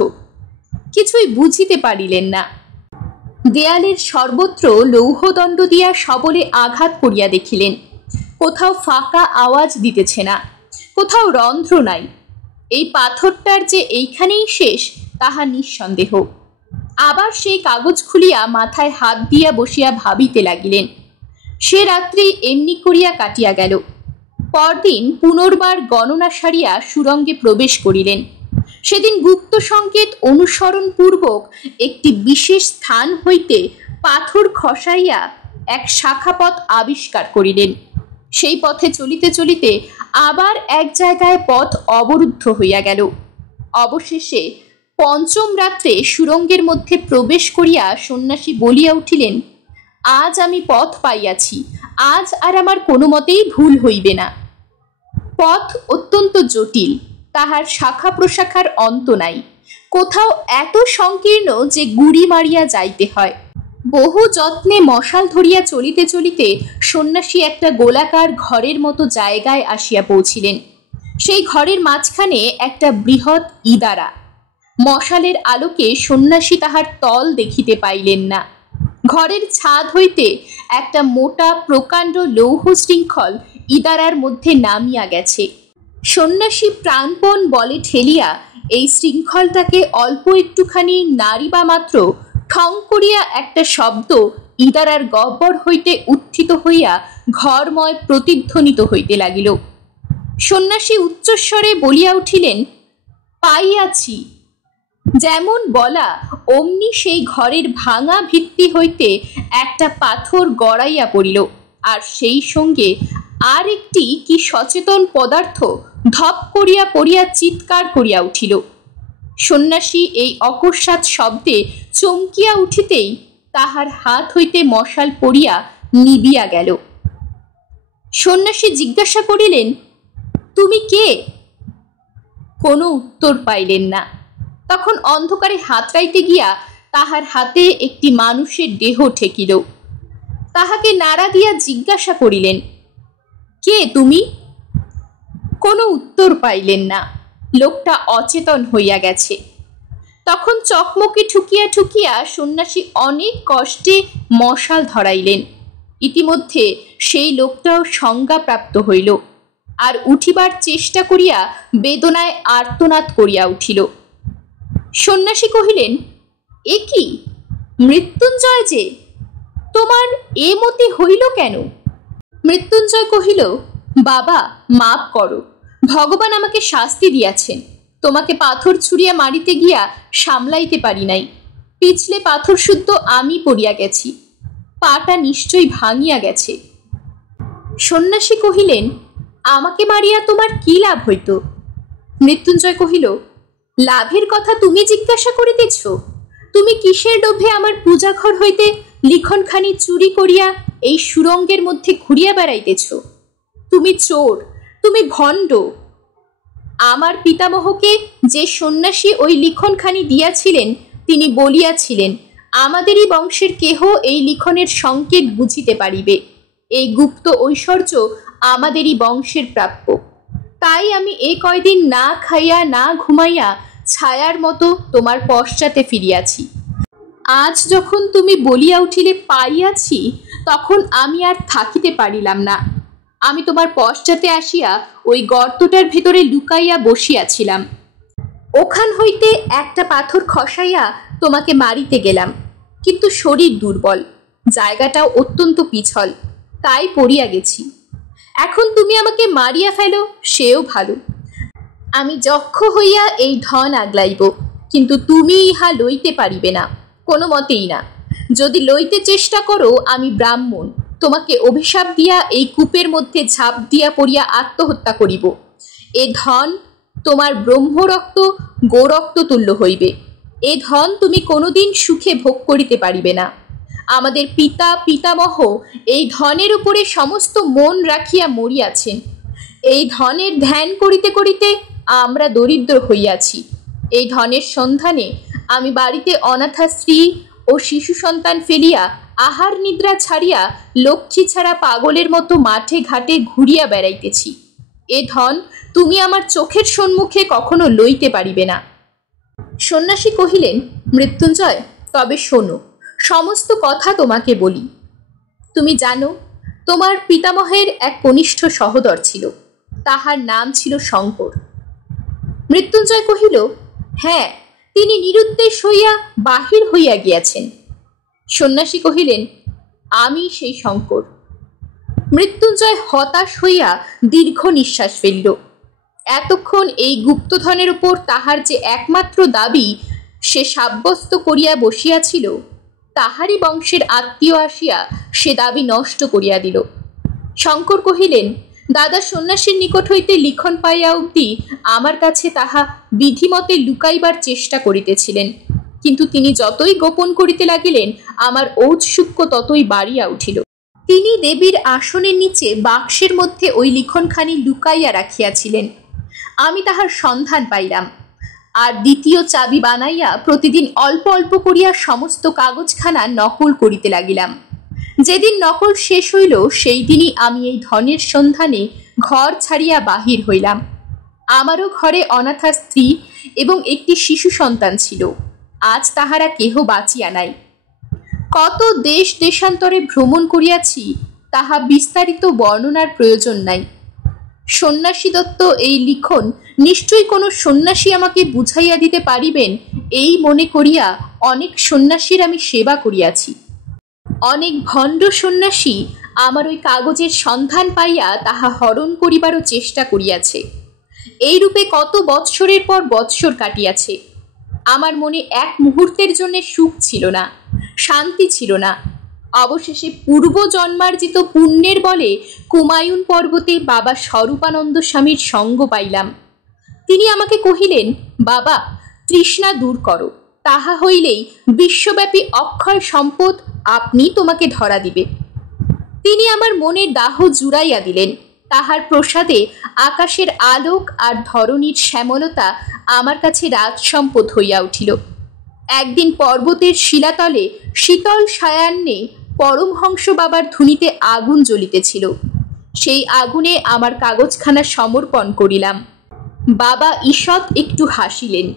কিছুই বুঝিতে পারিলেন না। দেয়ালের সর্বত্র লৌহদণ্ড দিয়া সবলে আঘাত করিয়া দেখিলেন, কোথাও ফাঁকা আওয়াজ দিতেছে না, কোথাও রন্ধ্র নাই। এই পাথরটার যে এইখানেই শেষ তাহা নিঃসন্দেহ। আবার সেই কাগজ খুলিয়া মাথায় হাত দিয়া বসিয়া ভাবিতে লাগিলেন। সে রাত্রি এমনি করিয়া কাটিয়া গেল। পরদিন পুনর্বার গণনা সারিয়া সুরঙ্গে প্রবেশ করিলেন। সেদিন গুপ্ত সংকেত অনুসরণ পূর্বক একটি বিশেষ স্থান হইতে পাথর খসাইয়া এক শাখাপথ আবিষ্কার করিলেন। সেই পথে চলিতে চলিতে আবার এক জায়গায় পথ অবরুদ্ধ হইয়া গেল। অবশেষে পঞ্চম রাত্রে সুরঙ্গের মধ্যে প্রবেশ করিয়া সন্ন্যাসী বলিয়া উঠিলেন, আজ আমি পথ পাইয়াছি, আজ আর আমার কোনো মতেই ভুল হইবে না। পথ অত্যন্ত জটিল, তাহার শাখা প্রশাখার অন্ত নাই, কোথাও এত সংকীর্ণ যে গুড়ি মারিয়া যাইতে হয়। বহু যত্নে মশাল ধরিয়া চলিতে চলিতে সন্ন্যাসী একটা গোলাকার ঘরের মতো জায়গায় আসিয়া পৌঁছিলেন। সেই ঘরের মাঝখানে একটা বৃহৎ ইদারা। মশালের আলোকে সন্ন্যাসী তাহার তল দেখিতে পাইলেন না। ঘরের ছাদ হইতে একটা মোটা প্রকাণ্ড লৌহ শৃঙ্খল ইদারার মধ্যে নামিয়া গেছে। সন্ন্যাসী প্রাণপণ বলে ঠেলিয়া এই শৃঙ্খলটাকে অল্প একটুখানি নাড়িবা মাত্র ঠং করিয়া একটা শব্দ ইদারার গহ্বর হইতে উত্থিত হইয়া ঘরময় প্রতিধ্বনিত হইতে লাগিল। সন্ন্যাসী উচ্চস্বরে বলিয়া উঠিলেন, পাইয়াছি। যেমন বলা অমনি সেই ঘরের ভাঙা ভিত্তি হইতে একটা পাথর গড়াইয়া পড়িল, আর সেই সঙ্গে আর একটি কি সচেতন পদার্থ ধপ করিয়া পড়িয়া চিৎকার করিয়া উঠিল। সন্ন্যাসী এই অকস্মাৎ শব্দে চমকিয়া উঠিতেই তাহার হাত হইতে মশাল পড়িয়া নিবিয়া গেল। সন্ন্যাসী জিজ্ঞাসা করিলেন, তুমি কে? কোনো উত্তর পাইলেন না। তখন অন্ধকারে হাতড়াইতে গিয়া তাহার হাতে একটি মানুষের দেহ ঠেকিল। তাহাকে নাড়া দিয়া জিজ্ঞাসা করিলেন, কে তুমি? কোনো উত্তর পাইলেন না। লোকটা অচেতন হইয়া গেছে। তখন চকমকে ঠুকিয়া ঠুকিয়া সন্ন্যাসী অনেক কষ্টে মশাল ধরাইলেন। ইতিমধ্যে সেই লোকটাও সংজ্ঞাপ্রাপ্ত হইল, আর উঠিবার চেষ্টা করিয়া বেদনায় আর্তনাদ করিয়া উঠিল। সন্ন্যাসী কহিলেন, এ কি মৃত্যুঞ্জয় যে, তোমার এ মতে হইল কেন? মৃত্যুঞ্জয় কহিল, বাবা মাপ করো, ভগবান আমাকে শাস্তি দিয়াছেন। তোমাকে পাথর ছুঁড়িয়া মারিতে গিয়া সামলাইতে পারি নাই। পিছলে পাথর শুদ্ধ আমি পড়িয়া গেছি, পাটা নিশ্চয়ই ভাঙিয়া গেছে। সন্ন্যাসী কহিলেন, আমাকে মারিয়া তোমার কি লাভ হইত? মৃত্যুঞ্জয় কহিল, লাভের কথা তুমি জিজ্ঞাসা করিতেছ? তুমি কিসের লোভে আমার পূজাঘর হইতে লিখনখানি চুরি করিয়া এই সুরঙ্গের মধ্যে ঘুরিয়া বেড়াইতেছ? তুমি চোর, তুমি ভণ্ড। আমার পিতামহকে যে সন্ন্যাসী ওই লিখনখানি দিয়াছিলেন তিনি বলিয়াছিলেন, আমাদেরই বংশের কেহ এই লিখনের সংকেত বুঝিতে পারিবে। এই গুপ্ত ঐশ্বর্য আমাদেরই বংশের প্রাপ্য। তাই আমি এই কয়দিন না খাইয়া না ঘুমাইয়া ছায়ার মতো তোমার পশ্চাতে ফিরিয়াছি। আজ যখন তুমি বলিয়া উঠিলে পাইয়াছি, তখন আমি আর থাকিতে পারিলাম না। আমি তোমার পশ্চাতে আসিয়া ওই গর্তটার ভেতরে লুকাইয়া বসিয়াছিলাম। ওখান হইতে একটা পাথর খসাইয়া তোমাকে মারিতে গেলাম, কিন্তু শরীর দুর্বল, জায়গাটাও অত্যন্ত পিছল, তাই পড়িয়া গেছি। এখন তুমি আমাকে মারিয়া ফেলো সেও ভালো, আমি যক্ষ হইয়া এই ধন আগলাইব, কিন্তু তুমি ইহা লইতে পারিবে না, কোনো মতেই না। যদি লইতে চেষ্টা করো, আমি ব্রাহ্মণ, তোমাকে অভিশাপ দিয়া এই কূপের মধ্যে ঝাঁপ দিয়া পড়িয়া আত্মহত্যা করিব। এ ধন তোমার ব্রহ্মরক্ত গোরক্ত তুল্য হইবে। এ ধন তুমি কোনোদিন সুখে ভোগ করিতে পারিবে না। আমাদের পিতা পিতামহ এই ধনের উপরে সমস্ত মন রাখিয়া মরিয়াছেন। এই ধনের ধ্যান করিতে করিতে আমরা দরিদ্র হইয়াছি। এই ধনের সন্ধানে আমি বাড়িতে অনাথা স্ত্রী ও শিশু সন্তান ফেলিয়া আহার নিদ্রা ছাড়িয়া লক্ষ্মী ছাড়া পাগলের মতো মাঠে ঘাটে ঘুরিয়া বেড়াইতেছি। এ ধন তুমি আমার চোখের সম্মুখে কখনো লইতে পারিবে না। সন্ন্যাসী কহিলেন, মৃত্যুঞ্জয়, তবে শোনো, সমস্ত কথা তোমাকে বলি। তুমি জানো, তোমার পিতামহের এক কনিষ্ঠ সহোদর ছিল, তাহার নাম ছিল শঙ্কর। মৃত্যুঞ্জয় কহিল, হ্যাঁ, তিনি নিরুদ্দেশ হইয়া বাহির হইয়া গিয়াছেন। সন্ন্যাসী কহিলেন, আমি সেই শঙ্কর। মৃত্যুঞ্জয় হতাশ হইয়া দীর্ঘ নিঃশ্বাস ফেলিল। এতক্ষণ এই গুপ্তধনের উপর তাহার যে একমাত্র দাবি সে সাব্যস্ত করিয়া বসিয়াছিল, তাহারই বংশের আত্মীয় আসিয়া সে দাবি নষ্ট করিয়া দিল। শঙ্কর কহিলেন, দাদা সন্ন্যাসীর নিকট হইতে লিখন পাইয়া অবধি আমার কাছে তাহা বিধিমতে লুকাইবার চেষ্টা করিতেছিলেন, কিন্তু তিনি যতই গোপন করিতে লাগিলেন আমার ঔৎসুক্য ততই বাড়িয়া উঠিল। তিনি দেবীর আসনের নিচে বাক্সের মধ্যে ওই লিখনখানি লুকাইয়া রাখিয়াছিলেন। আমি তাহার সন্ধান পাইলাম, আর দ্বিতীয় চাবি বানাইয়া প্রতিদিন অল্প অল্প করিয়া সমস্ত কাগজখানা নকল করিতে লাগিলাম। যেদিন নকল শেষ হইল সেই দিনই আমি এই ধনের সন্ধানে ঘর ছাড়িয়া বাহির হইলাম। আমারও ঘরে অনাথা স্ত্রী এবং একটি শিশু সন্তান ছিল। আজ তাহারা কেহ বাঁচিয়া নাই। কত দেশ দেশান্তরে ভ্রমণ করিয়াছি, তাহা বিস্তারিত বর্ণনার প্রয়োজন নাই। সন্ন্যাসী দত্ত এই লিখন নিশ্চয়ই কোনো সন্ন্যাসী আমাকে বুঝাইয়া দিতে পারিবেন, এই মনে করিয়া অনেক সন্ন্যাসীর আমি সেবা করিয়াছি। অনেক ভণ্ড সন্ন্যাসী আমার ওই কাগজের সন্ধান পাইয়া তাহা হরণ করিবারও চেষ্টা করিয়াছে। এইরূপে কত বৎসরের পর বৎসর কাটিয়াছে। আমার মনে এক মুহূর্তের জন্য সুখ ছিল না, শান্তি ছিল না। অবশেষে পূর্ব জন্মার্জিত পুণ্যের বলে কুমায়ুন পর্বতে বাবা স্বরূপানন্দ স্বামীর সঙ্গ পাইলাম। তিনি আমাকে কহিলেন, বাবা, তৃষ্ণা দূর করো, তাহা হইলেই বিশ্বব্যাপী অক্ষয় সম্পদ আপনি তোমাকে ধরা দিবে। তিনি আমার মনের দাহ জুড়াইয়া দিলেন। তাহার প্রসাদে আকাশের আলোক আর ধরণীর শ্যামলতা আমার কাছে রাজসম্পদ হইয়া উঠিল। একদিন পর্বতের শিলাতলে শীতল সায়ান্নে পরমহংস বাবার ধুনিতে আগুন জ্বলিতেছিল। সেই আগুনে আমার কাগজখানা সমর্পণ করিলাম। বাবা ঈষৎ একটু হাসিলেন।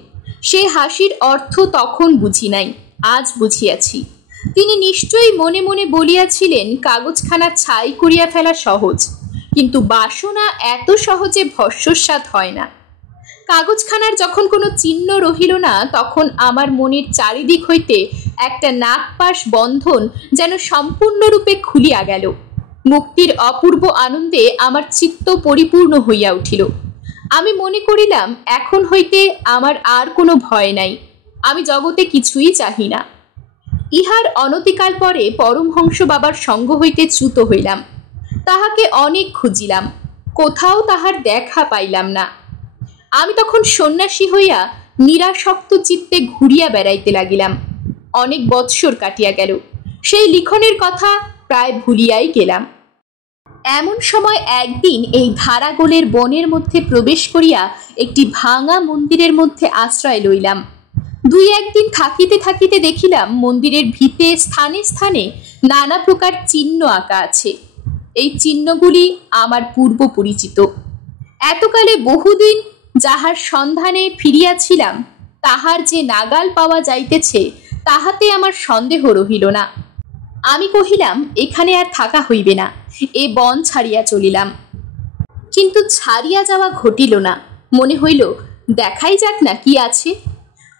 সে হাসির অর্থ তখন বুঝি নাই, আজ বুঝিয়াছি। তিনি নিশ্চয়ই মনে মনে বলিয়াছিলেন, কাগজখানা ছাই করিয়া ফেলা সহজ, কিন্তু বাসনা এত সহজে ভস্মসাৎ হয় না। কাগজখানার যখন কোনো চিহ্ন রহিল না, তখন আমার মনের চারিদিক হইতে একটা নাগপাশ বন্ধন যেন সম্পূর্ণরূপে খুলিয়া গেল। মুক্তির অপূর্ব আনন্দে আমার চিত্ত পরিপূর্ণ হইয়া উঠিল। আমি মনে করিলাম, এখন হইতে আমার আর কোনো ভয় নাই, আমি জগতে কিছুই চাহি না। ইহার অনতিকাল পরে পরমহংস বাবার সঙ্গ হইতে চ্যুত হইলাম। তাহাকে অনেক খুঁজিলাম, কোথাও তাহার দেখা পাইলাম না। আমি তখন সন্ন্যাসী হইয়া নিরাসক্ত চিত্তে ঘুরিয়া বেড়াইতে লাগিলাম। অনেক বৎসর কাটিয়া গেল, সেই লিখনের কথা প্রায় ভুলিয়াই গেলাম। এমন সময় একদিন এই ধারাগোলের বনের মধ্যে প্রবেশ করিয়া একটি ভাঙা মন্দিরের মধ্যে আশ্রয় লইলাম। দুই একদিন থাকিতে থাকিতে দেখিলাম মন্দিরের ভিতে স্থানে স্থানে নানা প্রকার চিহ্ন আঁকা আছে। এই চিহ্নগুলি আমার পূর্ব পরিচিত। এতকালে বহুদিন যাহার সন্ধানে ফিরিয়াছিলাম, তাহার যে নাগাল পাওয়া যাইতেছে তাহাতে আমার সন্দেহ রহিল না। আমি কহিলাম, এখানে আর থাকা হইবে না, এ বন ছাড়িয়া চলিলাম। কিন্তু ছাড়িয়া যাওয়া ঘটিল না। মনে হইল, দেখাই যাক না কি আছে।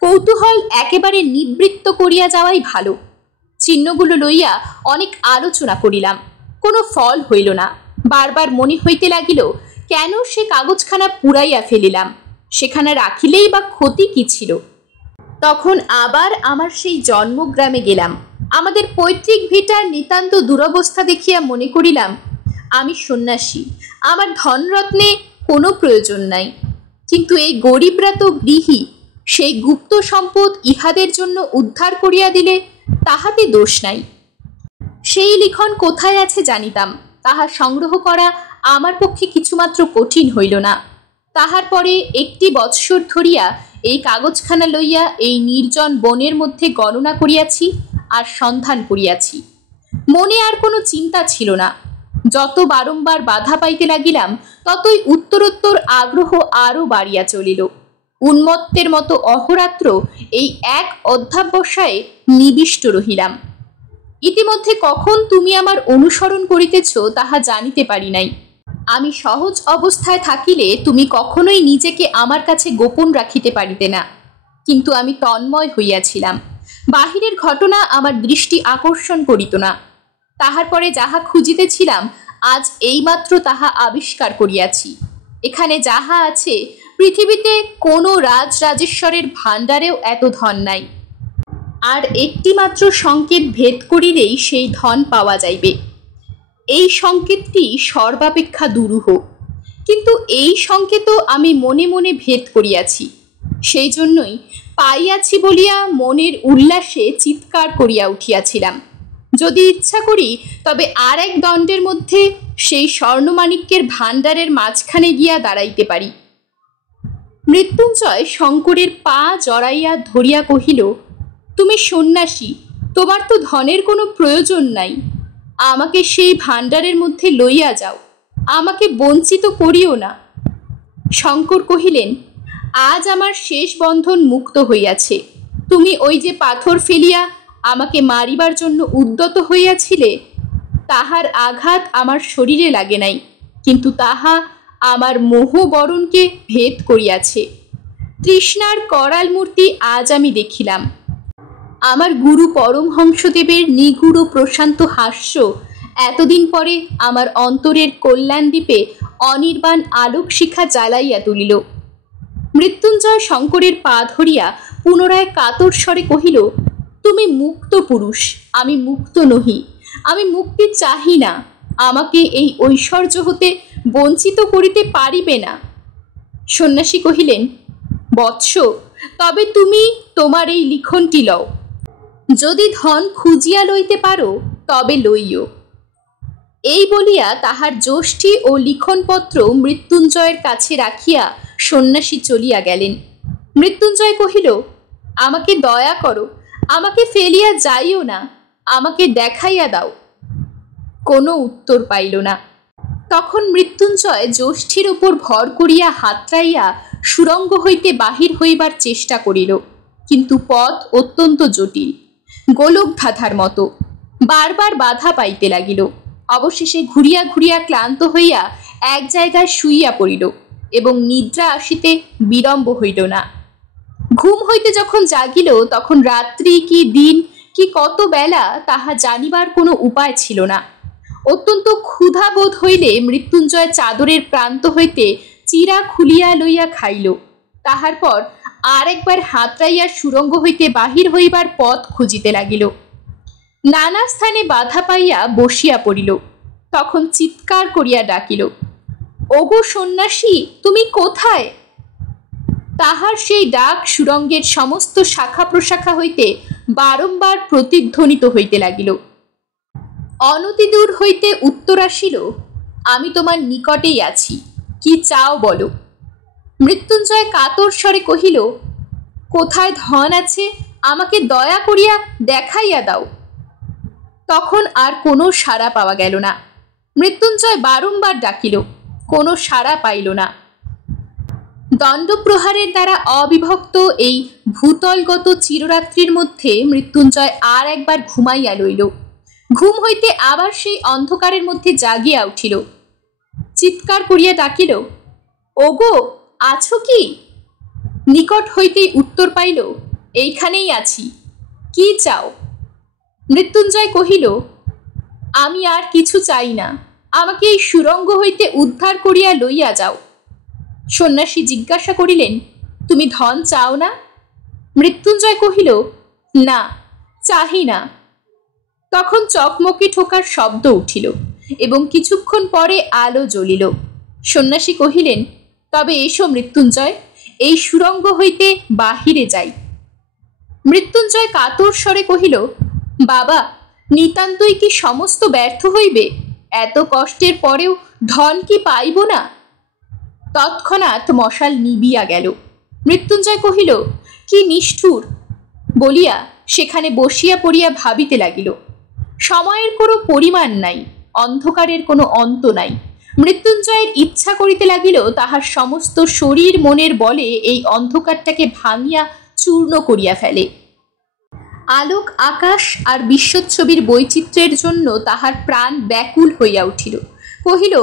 কৌতূহল একেবারে নিবৃত্ত করিয়া যাওয়াই ভালো। চিহ্নগুলো লইয়া অনেক আলোচনা করিলাম, কোনো ফল হইল না। বারবার মনে হইতে লাগিল, কেন সে কাগজখানা পুড়াইয়া ফেলিলাম, সেখানে রাখিলেই বা ক্ষতি কি ছিল। তখন আবার আমার সেই জন্মগ্রামে গেলাম। আমাদের পৈতৃক ভিটার নিতান্ত দুরবস্থা দেখিয়া মনে করিলাম, আমি সন্ন্যাসী, আমার ধনরত্নে কোনো প্রয়োজন নাই, কিন্তু এই গরিবরা তো গৃহী, সেই গুপ্ত সম্পদ ইহাদের জন্য উদ্ধার করিয়া দিলে তাহাতে দোষ নাই। সেই লিখন কোথায় আছে জানিতাম, তাহা সংগ্রহ করা আমার পক্ষে কিছুমাত্র কঠিন হইল না। তাহার পরে একটি বৎসর ধরিয়া এই কাগজখানা লইয়া এই নির্জন বনের মধ্যে গণনা করিয়াছি আর সন্ধান করিয়াছি। মনে আর কোনো চিন্তা ছিল না। যত বারংবার বাধা পাইতে লাগিলাম ততই উত্তরোত্তর আগ্রহ আরও বাড়িয়া চলিল। উন্মত্তের মতো অহরাত্র এই এক অধ্যাবসায়ে নিবিষ্ট রহিলাম। ইতিমধ্যে কখন তুমি আমার অনুসরণ করিতেছ তাহা জানিতে পারি নাই। আমি সহজ অবস্থায় থাকিলে তুমি কখনোই নিজেকে আমার কাছে গোপন রাখিতে পারিতে না, কিন্তু আমি তন্ময় হইয়াছিলাম। বাহিরের ঘটনা আমার দৃষ্টি আকর্ষণ করিত না। তাহার পরে যাহা খুঁজিতেছিলাম আজ এইমাত্র তাহা আবিষ্কার করিয়াছি। এখানে যাহা আছে পৃথিবীতে কোনো রাজরাজেশ্বরের ভাণ্ডারেও এত ধন নাই। আর একটি মাত্র সংকেত ভেদ করিলেই সেই ধন পাওয়া যাইবে। এই সংকেতটি সর্বাপেক্ষা দুরূহ, কিন্তু এই সংকেতও আমি মনে মনে ভেদ করিয়াছি। সেই জন্যই পাইয়াছি বলিয়া মনের উল্লাসে চিৎকার করিয়া উঠিয়াছিলাম। যদি ইচ্ছা করি তবে আর এক দণ্ডের মধ্যে সেই স্বর্ণমাণিক্যের ভাণ্ডারের মাঝখানে গিয়া দাঁড়াইতে পারি। মৃত্যুঞ্জয় শঙ্করের পা জড়াইয়া ধরিয়া কহিল, তুমি সন্ন্যাসী, তোমার তো ধনের কোনো প্রয়োজন নাই। আমাকে সেই ভাণ্ডারের মধ্যে লইয়া যাও, আমাকে বঞ্চিত করিও না। শঙ্কর কহিলেন, আজ আমার শেষ বন্ধন মুক্ত হইয়াছে। তুমি ওই যে পাথর ফেলিয়া আমাকে মারিবার জন্য উদ্যত হইয়াছিলে, তাহার আঘাত আমার শরীরে লাগে নাই, কিন্তু তাহা আমার মোহবরণকে ভেদ করিয়াছে। তৃষ্ণার করাল মূর্তি আজ আমি দেখিলাম। আমার গুরু পরমহংসদেবের নিগুড় প্রশান্ত হাস্য এতদিন পরে আমার অন্তরের কল্যাণদ্বীপে অনির্বাণ আলোক শিখা জ্বালাইয়া তুলিল। মৃত্যুঞ্জয় শঙ্করের পা ধরিয়া পুনরায় কাতর স্বরে কহিল, তুমি মুক্ত পুরুষ, আমি মুক্ত নহি। আমি মুক্তি চাহি না। আমাকে এই ঐশ্বর্য হতে বঞ্চিত করিতে পারিবে না। সন্ন্যাসী কহিলেন, বৎস, তবে তুমি তোমার এই লিখনটি লও। যদি ধন খুঁজিয়া লইতে পারো তবে লইও। এই বলিয়া তাহার যষ্টি ও লিখনপত্র মৃত্যুঞ্জয়ের কাছে রাখিয়া সন্ন্যাসী চলিয়া গেলেন। মৃত্যুঞ্জয় কহিল, আমাকে দয়া করো, আমাকে ফেলিয়া যাইও না, আমাকে দেখাইয়া দাও। কোনো উত্তর পাইল না। তখন মৃত্যুঞ্জয় যষ্ঠির উপর ভর করিয়া হাতড়াইয়া সুরঙ্গ হইতে বাহির হইবার চেষ্টা করিল, কিন্তু পথ অত্যন্ত জটিল, গোলক ধাঁধার মতো। বারবার বাধা পাইতে লাগিল। অবশেষে ঘুরিয়া ঘুরিয়া ক্লান্ত হইয়া এক জায়গায় শুইয়া পড়িল এবং নিদ্রা আসিতে বিলম্ব হইল না। ঘুম হইতে যখন জাগিল তখন রাত্রি কি দিন কি কত বেলা তাহা জানিবার কোনো উপায় ছিল না। অত্যন্ত ক্ষুধা বোধ হইলে মৃত্যুঞ্জয় চাদরের প্রান্ত হইতে চিরা খুলিয়া লইয়া খাইল। তাহার পর আর একবার হাতড়াইয়া সুরঙ্গ হইতে বাহির হইবার পথ খুঁজিতে লাগিল। নানা স্থানে বাধা পাইয়া বসিয়া পড়িল। তখন চিৎকার করিয়া ডাকিল, ওগো সন্ন্যাসী, তুমি কোথায়? তাহার সেই ডাক সুরঙ্গের সমস্ত শাখা প্রশাখা হইতে বারংবার প্রতিধ্বনিত হইতে লাগিল। অনতিদূর হইতে উত্তর আসিল, আমি তোমার নিকটেই আছি, কি চাও বলো। মৃত্যুঞ্জয় কাতর স্বরে কহিল, কোথায় ধন আছে আমাকে দয়া করিয়া দেখাইয়া দাও। তখন আর কোনো সাড়া পাওয়া গেল না। মৃত্যুঞ্জয় বারংবার ডাকিল, কোনো সাড়া পাইল না। দণ্ডপ্রহারের দ্বারা অবিভক্ত এই ভূতলগত চিররাত্রির মধ্যে মৃত্যুঞ্জয় আর একবার ঘুমাইয়া লইল। ঘুম হইতে আবার সেই অন্ধকারের মধ্যে জাগিয়া উঠিল। চিৎকার করিয়া ডাকিল, ওগো, আছো কি? নিকট হইতেই উত্তর পাইল, এইখানেই আছি, কি চাও? মৃত্যুঞ্জয় কহিল, আমি আর কিছু চাই না, আমাকে এই সুরঙ্গ হইতে উদ্ধার করিয়া লইয়া যাও। সন্ন্যাসী জিজ্ঞাসা করিলেন, তুমি ধন চাও না? মৃত্যুঞ্জয় কহিল, না, চাহি না। তখন চকমকি ঠোকার শব্দ উঠিল এবং কিছুক্ষণ পরে আলো জ্বলিল। সন্ন্যাসী কহিলেন, তবে এসো মৃত্যুঞ্জয়, এই সুরঙ্গ হইতে বাহিরে যাই। মৃত্যুঞ্জয় কাতর স্বরে কহিল, বাবা, নিতান্তই কি সমস্ত ব্যর্থ হইবে? এত কষ্টের পরেও ধন কি পাইব না? তৎক্ষণাৎ মশাল নিবিয়া গেল। মৃত্যুঞ্জয় কহিল, কি নিষ্ঠুর বলিয়া সেখানে বসিয়া পড়িয়া ভাবিতে লাগিল। সময়ের কোনো পরিমাণ নাই, অন্ধকারের কোনো অন্ত নাই। মৃত্যুঞ্জয়ের ইচ্ছা করিতে লাগিল তাহার সমস্ত শরীর মনের বলে এই অন্ধকারটাকে ভাঙিয়া চূর্ণ করিয়া ফেলে। আলোক আকাশ আর বিশ্বচ্ছবির বৈচিত্র্যের জন্য তাহার প্রাণ ব্যাকুল হইয়া উঠিল। কহিল,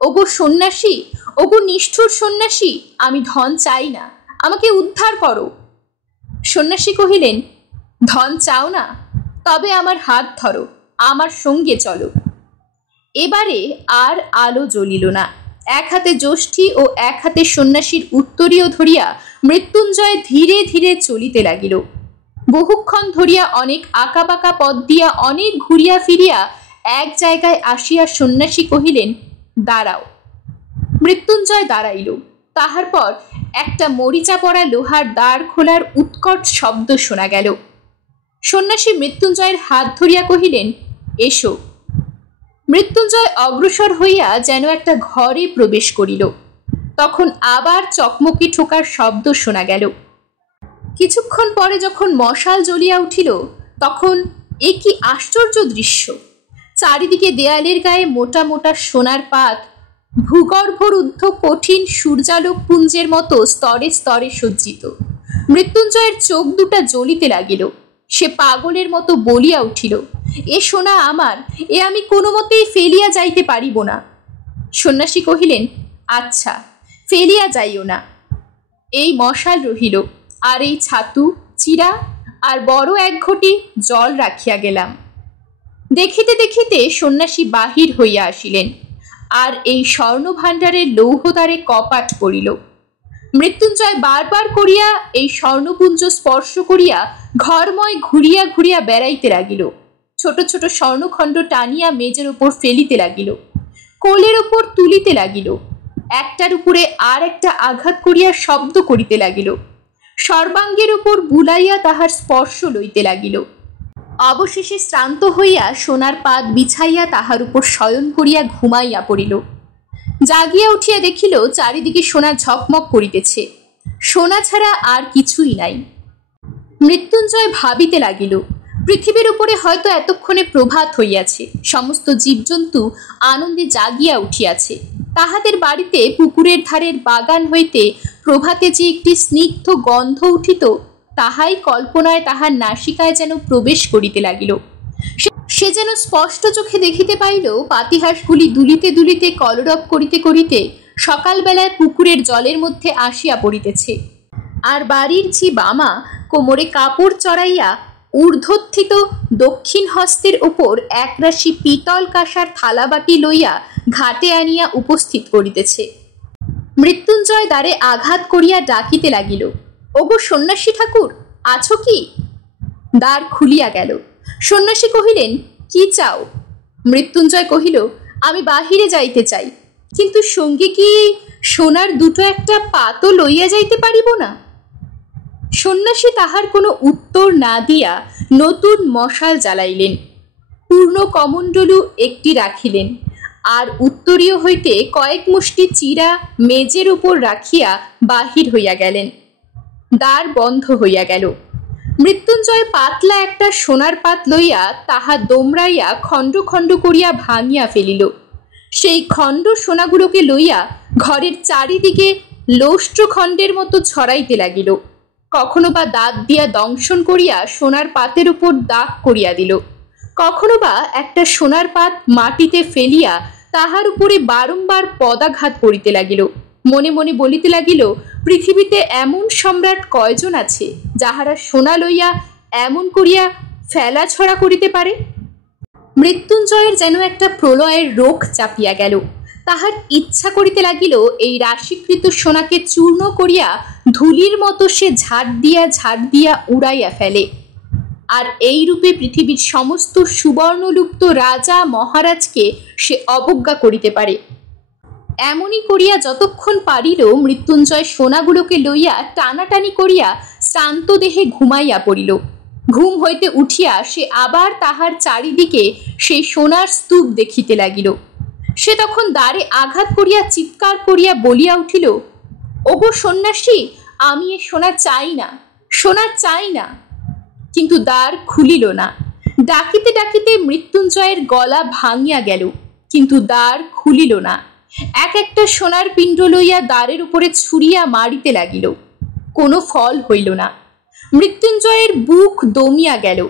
ওগো সন্ন্যাসী, ওগো নিষ্ঠুর সন্ন্যাসী, আমি ধন চাই না, আমাকে উদ্ধার করো। সন্ন্যাসী কহিলেন, ধন চাও না? তবে আমার হাত ধরো, আমার সঙ্গে চলো। এবারে আর আলো জ্বলিল না। এক হাতে যষ্ঠী ও এক হাতে সন্ন্যাসীর উত্তরীয় ধরিয়া মৃত্যুঞ্জয় ধীরে ধীরে চলিতে লাগিল। বহুক্ষণ ধরিয়া অনেক আঁকাবাঁকা পথ দিয়া অনেক ঘুরিয়া ফিরিয়া এক জায়গায় আসিয়া সন্ন্যাসী কহিলেন, দাঁড়াও। মৃত্যুঞ্জয় দাঁড়াইল। তাহার পর একটা মরিচা পড়া লোহার দ্বার খোলার উৎকট শব্দ শোনা গেল। সন্ন্যাসী মৃত্যুঞ্জয়ের হাত ধরিয়া কহিলেন, এসো। মৃত্যুঞ্জয় অগ্রসর হইয়া যেন একটা ঘরে প্রবেশ করিল। তখন আবার চকমকি ঠোকার শব্দ শোনা গেল। কিছুক্ষণ পরে যখন মশাল জ্বলিয়া উঠিল, তখন এ কি আশ্চর্য দৃশ্য! চারিদিকে দেয়ালের গায়ে মোটা মোটা সোনার পাত ভূগর্ভরুদ্ধ কঠিন সূর্যালোক পুঞ্জের মতো স্তরে স্তরে সজ্জিত। মৃত্যুঞ্জয়ের চোখ দুটা জ্বলিতে লাগিল। সে পাগলের মতো বলিয়া উঠিল, এ সোনা আমার, এ আমি কোনো মতেই ফেলিয়া যাইতে পারিব না। সন্ন্যাসী কহিলেন, আচ্ছা, ফেলিয়া যাইও না। এই মশাল রহিল, আর এই ছাতু, চিরা আর বড় এক ঘটি জল রাখিয়া গেলাম। দেখিতে দেখিতে সন্ন্যাসী বাহির হইয়া আসিলেন, আর এই স্বর্ণভাণ্ডারের লৌহদ্বারে কপাট পড়িল। মৃত্যুঞ্জয় বারবার করিয়া এই স্বর্ণপুঞ্জ স্পর্শ করিয়া ঘরময় ঘুরিয়া ঘুরিয়া বেড়াইতে লাগিল। ছোট ছোট স্বর্ণখণ্ড টানিয়া মেজের উপর ফেলিতে লাগিল, কোলের উপর তুলিতে লাগিল, একটার উপরে আর একটা আঘাত করিয়া শব্দ করিতে লাগিল, সর্বাঙ্গের উপর বুলাইয়া তাহার স্পর্শ লইতে লাগিল। অবশেষে শ্রান্ত হইয়া সোনার পাত বিছাইয়া তাহার উপর শয়ন করিয়া ঘুমাইয়া পড়িল। জাগিয়া উঠিয়া দেখিল চারিদিকে সোনা ঝকমক করিতেছে, সোনা ছাড়া আর কিছুই নাই। মৃত্যুঞ্জয় ভাবিতে লাগিল, পৃথিবীর উপরে হয়তো এতক্ষণে প্রভাত হইয়াছে, সমস্ত জীবজন্তু আনন্দে জাগিয়া উঠিয়াছে। তাহাদের বাড়িতে পুকুরের ধারের বাগান হইতে প্রভাতে যে একটি স্নিগ্ধ গন্ধ উঠিত, তাহাই কল্পনায় তাহার নাসিকায় যেন প্রবেশ করিতে লাগিল। সে যেন স্পষ্ট চোখে দেখিতে পাইল পাতিহাঁসগুলি দুলিতে দুলিতে কলরব করিতে করিতে সকালবেলায় পুকুরের জলের মধ্যে আসিয়া পড়িতেছে, আর বাড়ির ঝি বামা কোমরে কাপড় চড়াইয়া ঊর্ধ্বোত্থিত দক্ষিণ হস্তের উপর একরাশি পিতল কাঁসার থালাবাটি লইয়া ঘাটে আনিয়া উপস্থিত করিতেছে। মৃত্যুঞ্জয় দ্বারে আঘাত করিয়া ডাকিতে লাগিল, ওগো সন্ন্যাসী ঠাকুর, আছো কি? দ্বার খুলিয়া গেল। সন্ন্যাসী কহিলেন, কি চাও? মৃত্যুঞ্জয় কহিল, আমি বাহিরে যাইতে চাই, কিন্তু সঙ্গে কি সোনার দুটো একটা পাতও লইয়া যাইতে পারিব না? সন্ন্যাসী তাহার কোনো উত্তর না দিয়া নতুন মশাল জ্বালাইলেন, পূর্ণ কমণ্ডলু একটি রাখিলেন, আর উত্তরীয় হইতে কয়েক মুষ্টি চিরা মেজের উপর রাখিয়া বাহির হইয়া গেলেন। দ্বার বন্ধ হইয়া গেল। মৃত্যুঞ্জয় পাতলা একটা সোনার পাত লইয়া তাহা দোমড়াইয়া খণ্ড খণ্ড করিয়া ভাঙিয়া ফেলিল। সেই খণ্ড সোনাগুলোকে লইয়া ঘরের চারিদিকে লোষ্ট্রখণ্ডের মতো ছড়াইতে লাগিল। কখনো বা দাঁত দিয়া দংশন করিয়া সোনার পাতের উপর দাগ করিয়া দিল, কখনো বা একটা সোনার পাত মাটিতে ফেলিয়া তাহার উপরে বারংবার পদাঘাত করিতে লাগিল। মনে মনে বলিতে লাগিল, পৃথিবীতে এমন সম্রাট কয়জন আছে যাহারা সোনা লইয়া এমন করিয়া ফেলা ছড়া করিতে পারে? মৃত্যুঞ্জয়ের যেন একটা প্রলয়ের রোগ চাপিয়া গেল। তাহার ইচ্ছা করিতে লাগিল এই রাশিকৃত সোনাকে চূর্ণ করিয়া ধুলির মতো সে ঝাড় দিয়া উড়াইয়া ফেলে, আর এই রূপে পৃথিবীর সমস্ত সুবর্ণলুপ্ত রাজা মহারাজকে সে অবজ্ঞা করিতে পারে। এমনই করিয়া যতক্ষণ পারিল মৃত্যুঞ্জয় সোনাগুলোকে লইয়া টানাটানি করিয়া শ্রান্ত দেহে ঘুমাইয়া পড়িল। ঘুম হইতে উঠিয়া সে আবার তাহার চারিদিকে সেই সোনার স্তূপ দেখিতে লাগিল। সে তখন দ্বারে আঘাত করিয়া চিৎকার করিয়া বলিয়া উঠিল, ওগো সন্ন্যাসী, আমি এ সোনা চাই না, সোনা চাই না। কিন্তু দ্বার খুলিল না। ডাকিতে ডাকিতে মৃত্যুঞ্জয়ের গলা ভাঙিয়া গেল, কিন্তু দ্বার খুলিল না। এক একটা সোনার পিণ্ড লইয়া দ্বারের উপরে ছুড়িয়া মারিতে লাগিল, কোনো ফল হইল না। মৃত্যুঞ্জয়ের বুক দমিয়া গেল।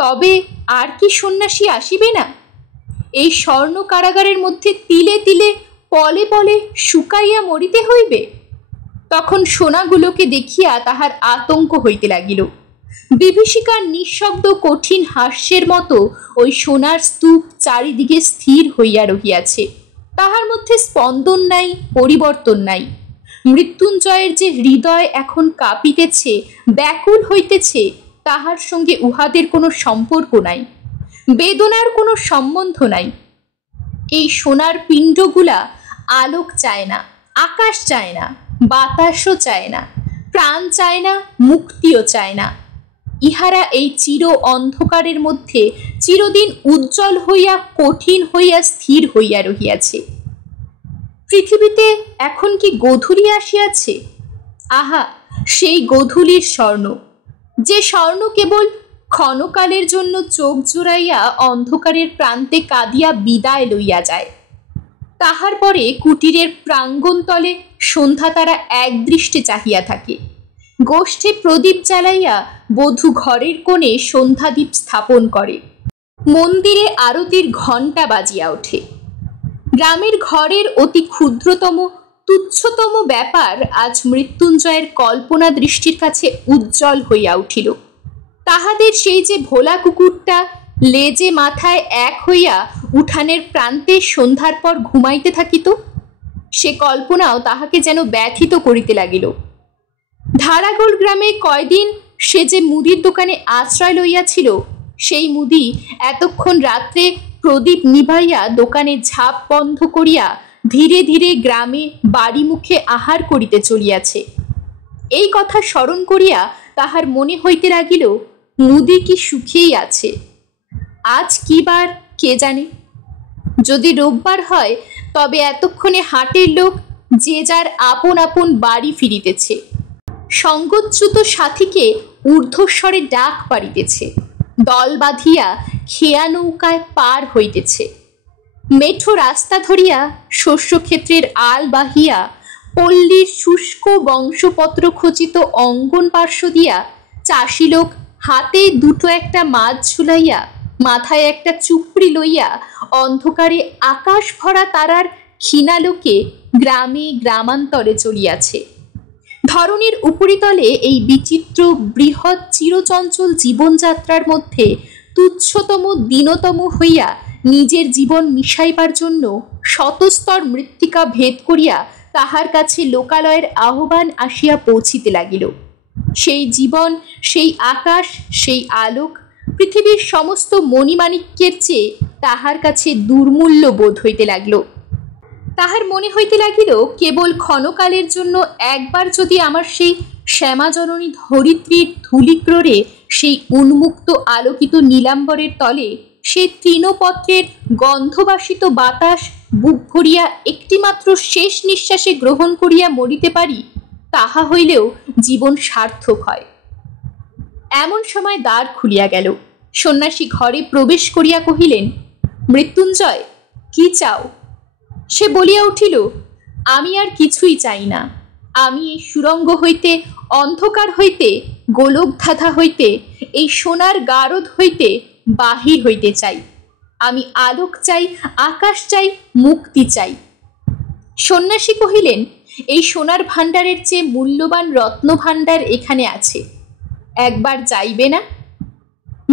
তবে আর কি সন্ন্যাসী আসিবে না? এই স্বর্ণ কারাগারের মধ্যে তিলে তিলে পলে পলে শুকাইয়া মরিতে হইবে? তখন সোনাগুলোকে দেখিয়া তাহার আতঙ্ক হইতে লাগিল। বিভীষিকার নিঃশব্দ কঠিন হাস্যের মতো ওই সোনার স্তূপ চারিদিকে স্থির হইয়া রহিয়াছে। তাহার মধ্যে স্পন্দন নাই, পরিবর্তন নাই। মৃত্যুঞ্জয়ের যে হৃদয় এখন কাঁপিতেছে, ব্যাকুল হইতেছে, তাহার সঙ্গে উহাদের কোনো সম্পর্ক নাই, বেদনার কোনো সম্বন্ধ নাই। এই সোনার পিণ্ডগুলা আলোক চায় না, আকাশ চায় না, বাতাসও চায় না, প্রাণ চায় না, মুক্তিও চায় না। ইহারা এই চির অন্ধকারের মধ্যে চিরদিন উজ্জ্বল হইয়া কঠিন হইয়া স্থির হইয়া রহিয়াছে। পৃথিবীতে এখন কি গোধূলি আসিয়াছে? আহা, সেই গোধূলির স্বর্ণ, যে স্বর্ণ কেবল ক্ষণকালের জন্য চোখ জুড়াইয়া অন্ধকারের প্রান্তে কাঁদিয়া বিদায় লইয়া যায়। তাহার পরে কুটিরের প্রাঙ্গণতলে সন্ধ্যা তারা একদৃষ্টে চাহিয়া থাকে। গোষ্ঠে প্রদীপ জ্বালাইয়া বধূ ঘরের কোণে সন্ধ্যাদীপ স্থাপন করে। মন্দিরে আরতির ঘণ্টা বাজিয়া ওঠে। গ্রামের ঘরের অতি ক্ষুদ্রতম তুচ্ছতম ব্যাপার আজ মৃত্যুঞ্জয়ের কল্পনা দৃষ্টির কাছে উজ্জ্বল হইয়া উঠিল। তাহাদের সেই যে ভোলা কুকুরটা লেজে মাথায় এক হইয়া উঠানের প্রান্তে সন্ধ্যার পর ঘুমাইতে থাকিত, সে কল্পনাও তাহাকে যেন ব্যথিত করিতে লাগিল। ধারাগোল গ্রামে কয়দিন সে যে মুদির দোকানে আশ্রয় লইয়াছিল, সেই মুদি এতক্ষণ রাত্রে প্রদীপ নিভাইয়া দোকানে ঝাঁপ বন্ধ করিয়া ধীরে ধীরে গ্রামে বাড়ি মুখে আহার করিতে চলিয়াছে। এই কথা স্মরণ করিয়া তাহার মনে হইতে লাগিল, মুদি কি সুখেই আছে। আজ কি বার কে জানে? যদি রোববার হয় তবে এতক্ষণে হাটের লোক যে যার আপন আপন বাড়ি ফিরিতেছে। সঙ্গচ্যুত সাথীকে ঊর্ধ্বস্বরে ডাক পাড়িতেছে, দল বাঁধিয়া খেয়া নৌকায় পার হইতেছে। মেঠো রাস্তা ধরিয়া শস্যক্ষেত্রের আল বাহিয়া পল্লীর শুষ্ক বংশপত্র খচিত অঙ্গন পার্শ্ব দিয়া চাষি লোক হাতে দুটো একটা মাছ ঝুলাইয়া মাথায় একটা চুপড়ি লইয়া অন্ধকারে আকাশ ভরা তারার ক্ষীণালোকে গ্রামে গ্রামান্তরে চলিয়াছে। ধরণীর উপরিতলে এই বিচিত্র বৃহৎ চিরচঞ্চল জীবনযাত্রার মধ্যে তুচ্ছতম দীনতম হইয়া নিজের জীবন মিশাইবার জন্য শতস্তর মৃত্তিকা ভেদ করিয়া তাহার কাছে লোকালয়ের আহ্বান আসিয়া পৌঁছিতে লাগিল। সেই জীবন, সেই আকাশ, সেই আলোক পৃথিবীর সমস্ত মণিমাণিক্যের চেয়ে তাহার কাছে দুর্মূল্য বোধ হইতে লাগিল। তাহার মনে হইতে লাগিল, কেবল ক্ষণকালের জন্য একবার যদি আমার সেই শ্যামাজননী ধরিত্রীর ধূলিক্ররে সেই উন্মুক্ত আলোকিত নীলাম্বরের তলে সেই তৃণপত্রের গন্ধবাসিত বাতাস বুক ভরিয়া একটিমাত্র শেষ নিঃশ্বাসে গ্রহণ করিয়া মরিতে পারি, তাহা হইলেও জীবন সার্থক হয়। এমন সময় দ্বার খুলিয়া গেল। সন্ন্যাসী ঘরে প্রবেশ করিয়া কহিলেন, মৃত্যুঞ্জয়, কি চাও? সে বলিয়া উঠিল, আমি আর কিছুই চাই না। আমি এই সুরঙ্গ হইতে, অন্ধকার হইতে, গোলকধাঁধা হইতে, এই সোনার গারদ হইতে বাহির হইতে চাই। আমি আলোক চাই, আকাশ চাই, মুক্তি চাই। সন্ন্যাসী কহিলেন, এই সোনার ভাণ্ডারের চেয়ে মূল্যবান রত্ন ভাণ্ডার এখানে আছে, একবার যাইবে না?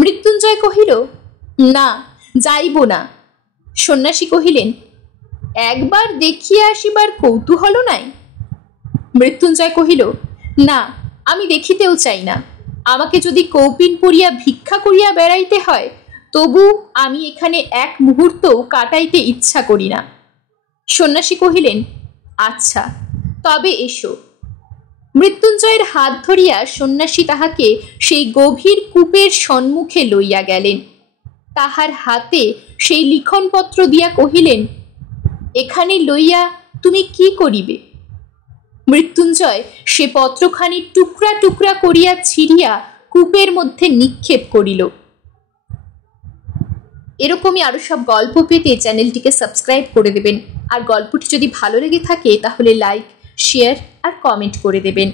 মৃত্যুঞ্জয় কহিল, না, যাইব না। সন্ন্যাসী কহিলেন, একবার দেখিয়া আসিবার কৌতূহল নাই? মৃত্যুঞ্জয় কহিল, না, আমি দেখিতেও চাই না। আমাকে যদি কৌপিন পরিয়া ভিক্ষা করিয়া বেড়াইতে হয়, তবু আমি এখানে এক মুহূর্তও কাটাইতে ইচ্ছা করি না। সন্ন্যাসী কহিলেন, আচ্ছা, তবে এসো। মৃত্যুঞ্জয়ের হাত ধরিয়া সন্ন্যাসী তাহাকে সেই গভীর কূপের সম্মুখে লইয়া গেলেন। তাহার হাতে সেই লিখনপত্র দিয়া কহিলেন, এখানে লইয়া তুমি কি করিবে? মৃত্যুঞ্জয় সে পত্রখানি টুকরা টুকরা করিয়া ছিঁড়িয়া কূপের মধ্যে নিক্ষেপ করিল। এরকমই আরো সব গল্প পেতে চ্যানেলটিকে সাবস্ক্রাইব করে দেবেন। আর গল্পটি যদি ভালো লেগে থাকে তাহলে লাইক, শেয়ার আর কমেন্ট করে দেবেন।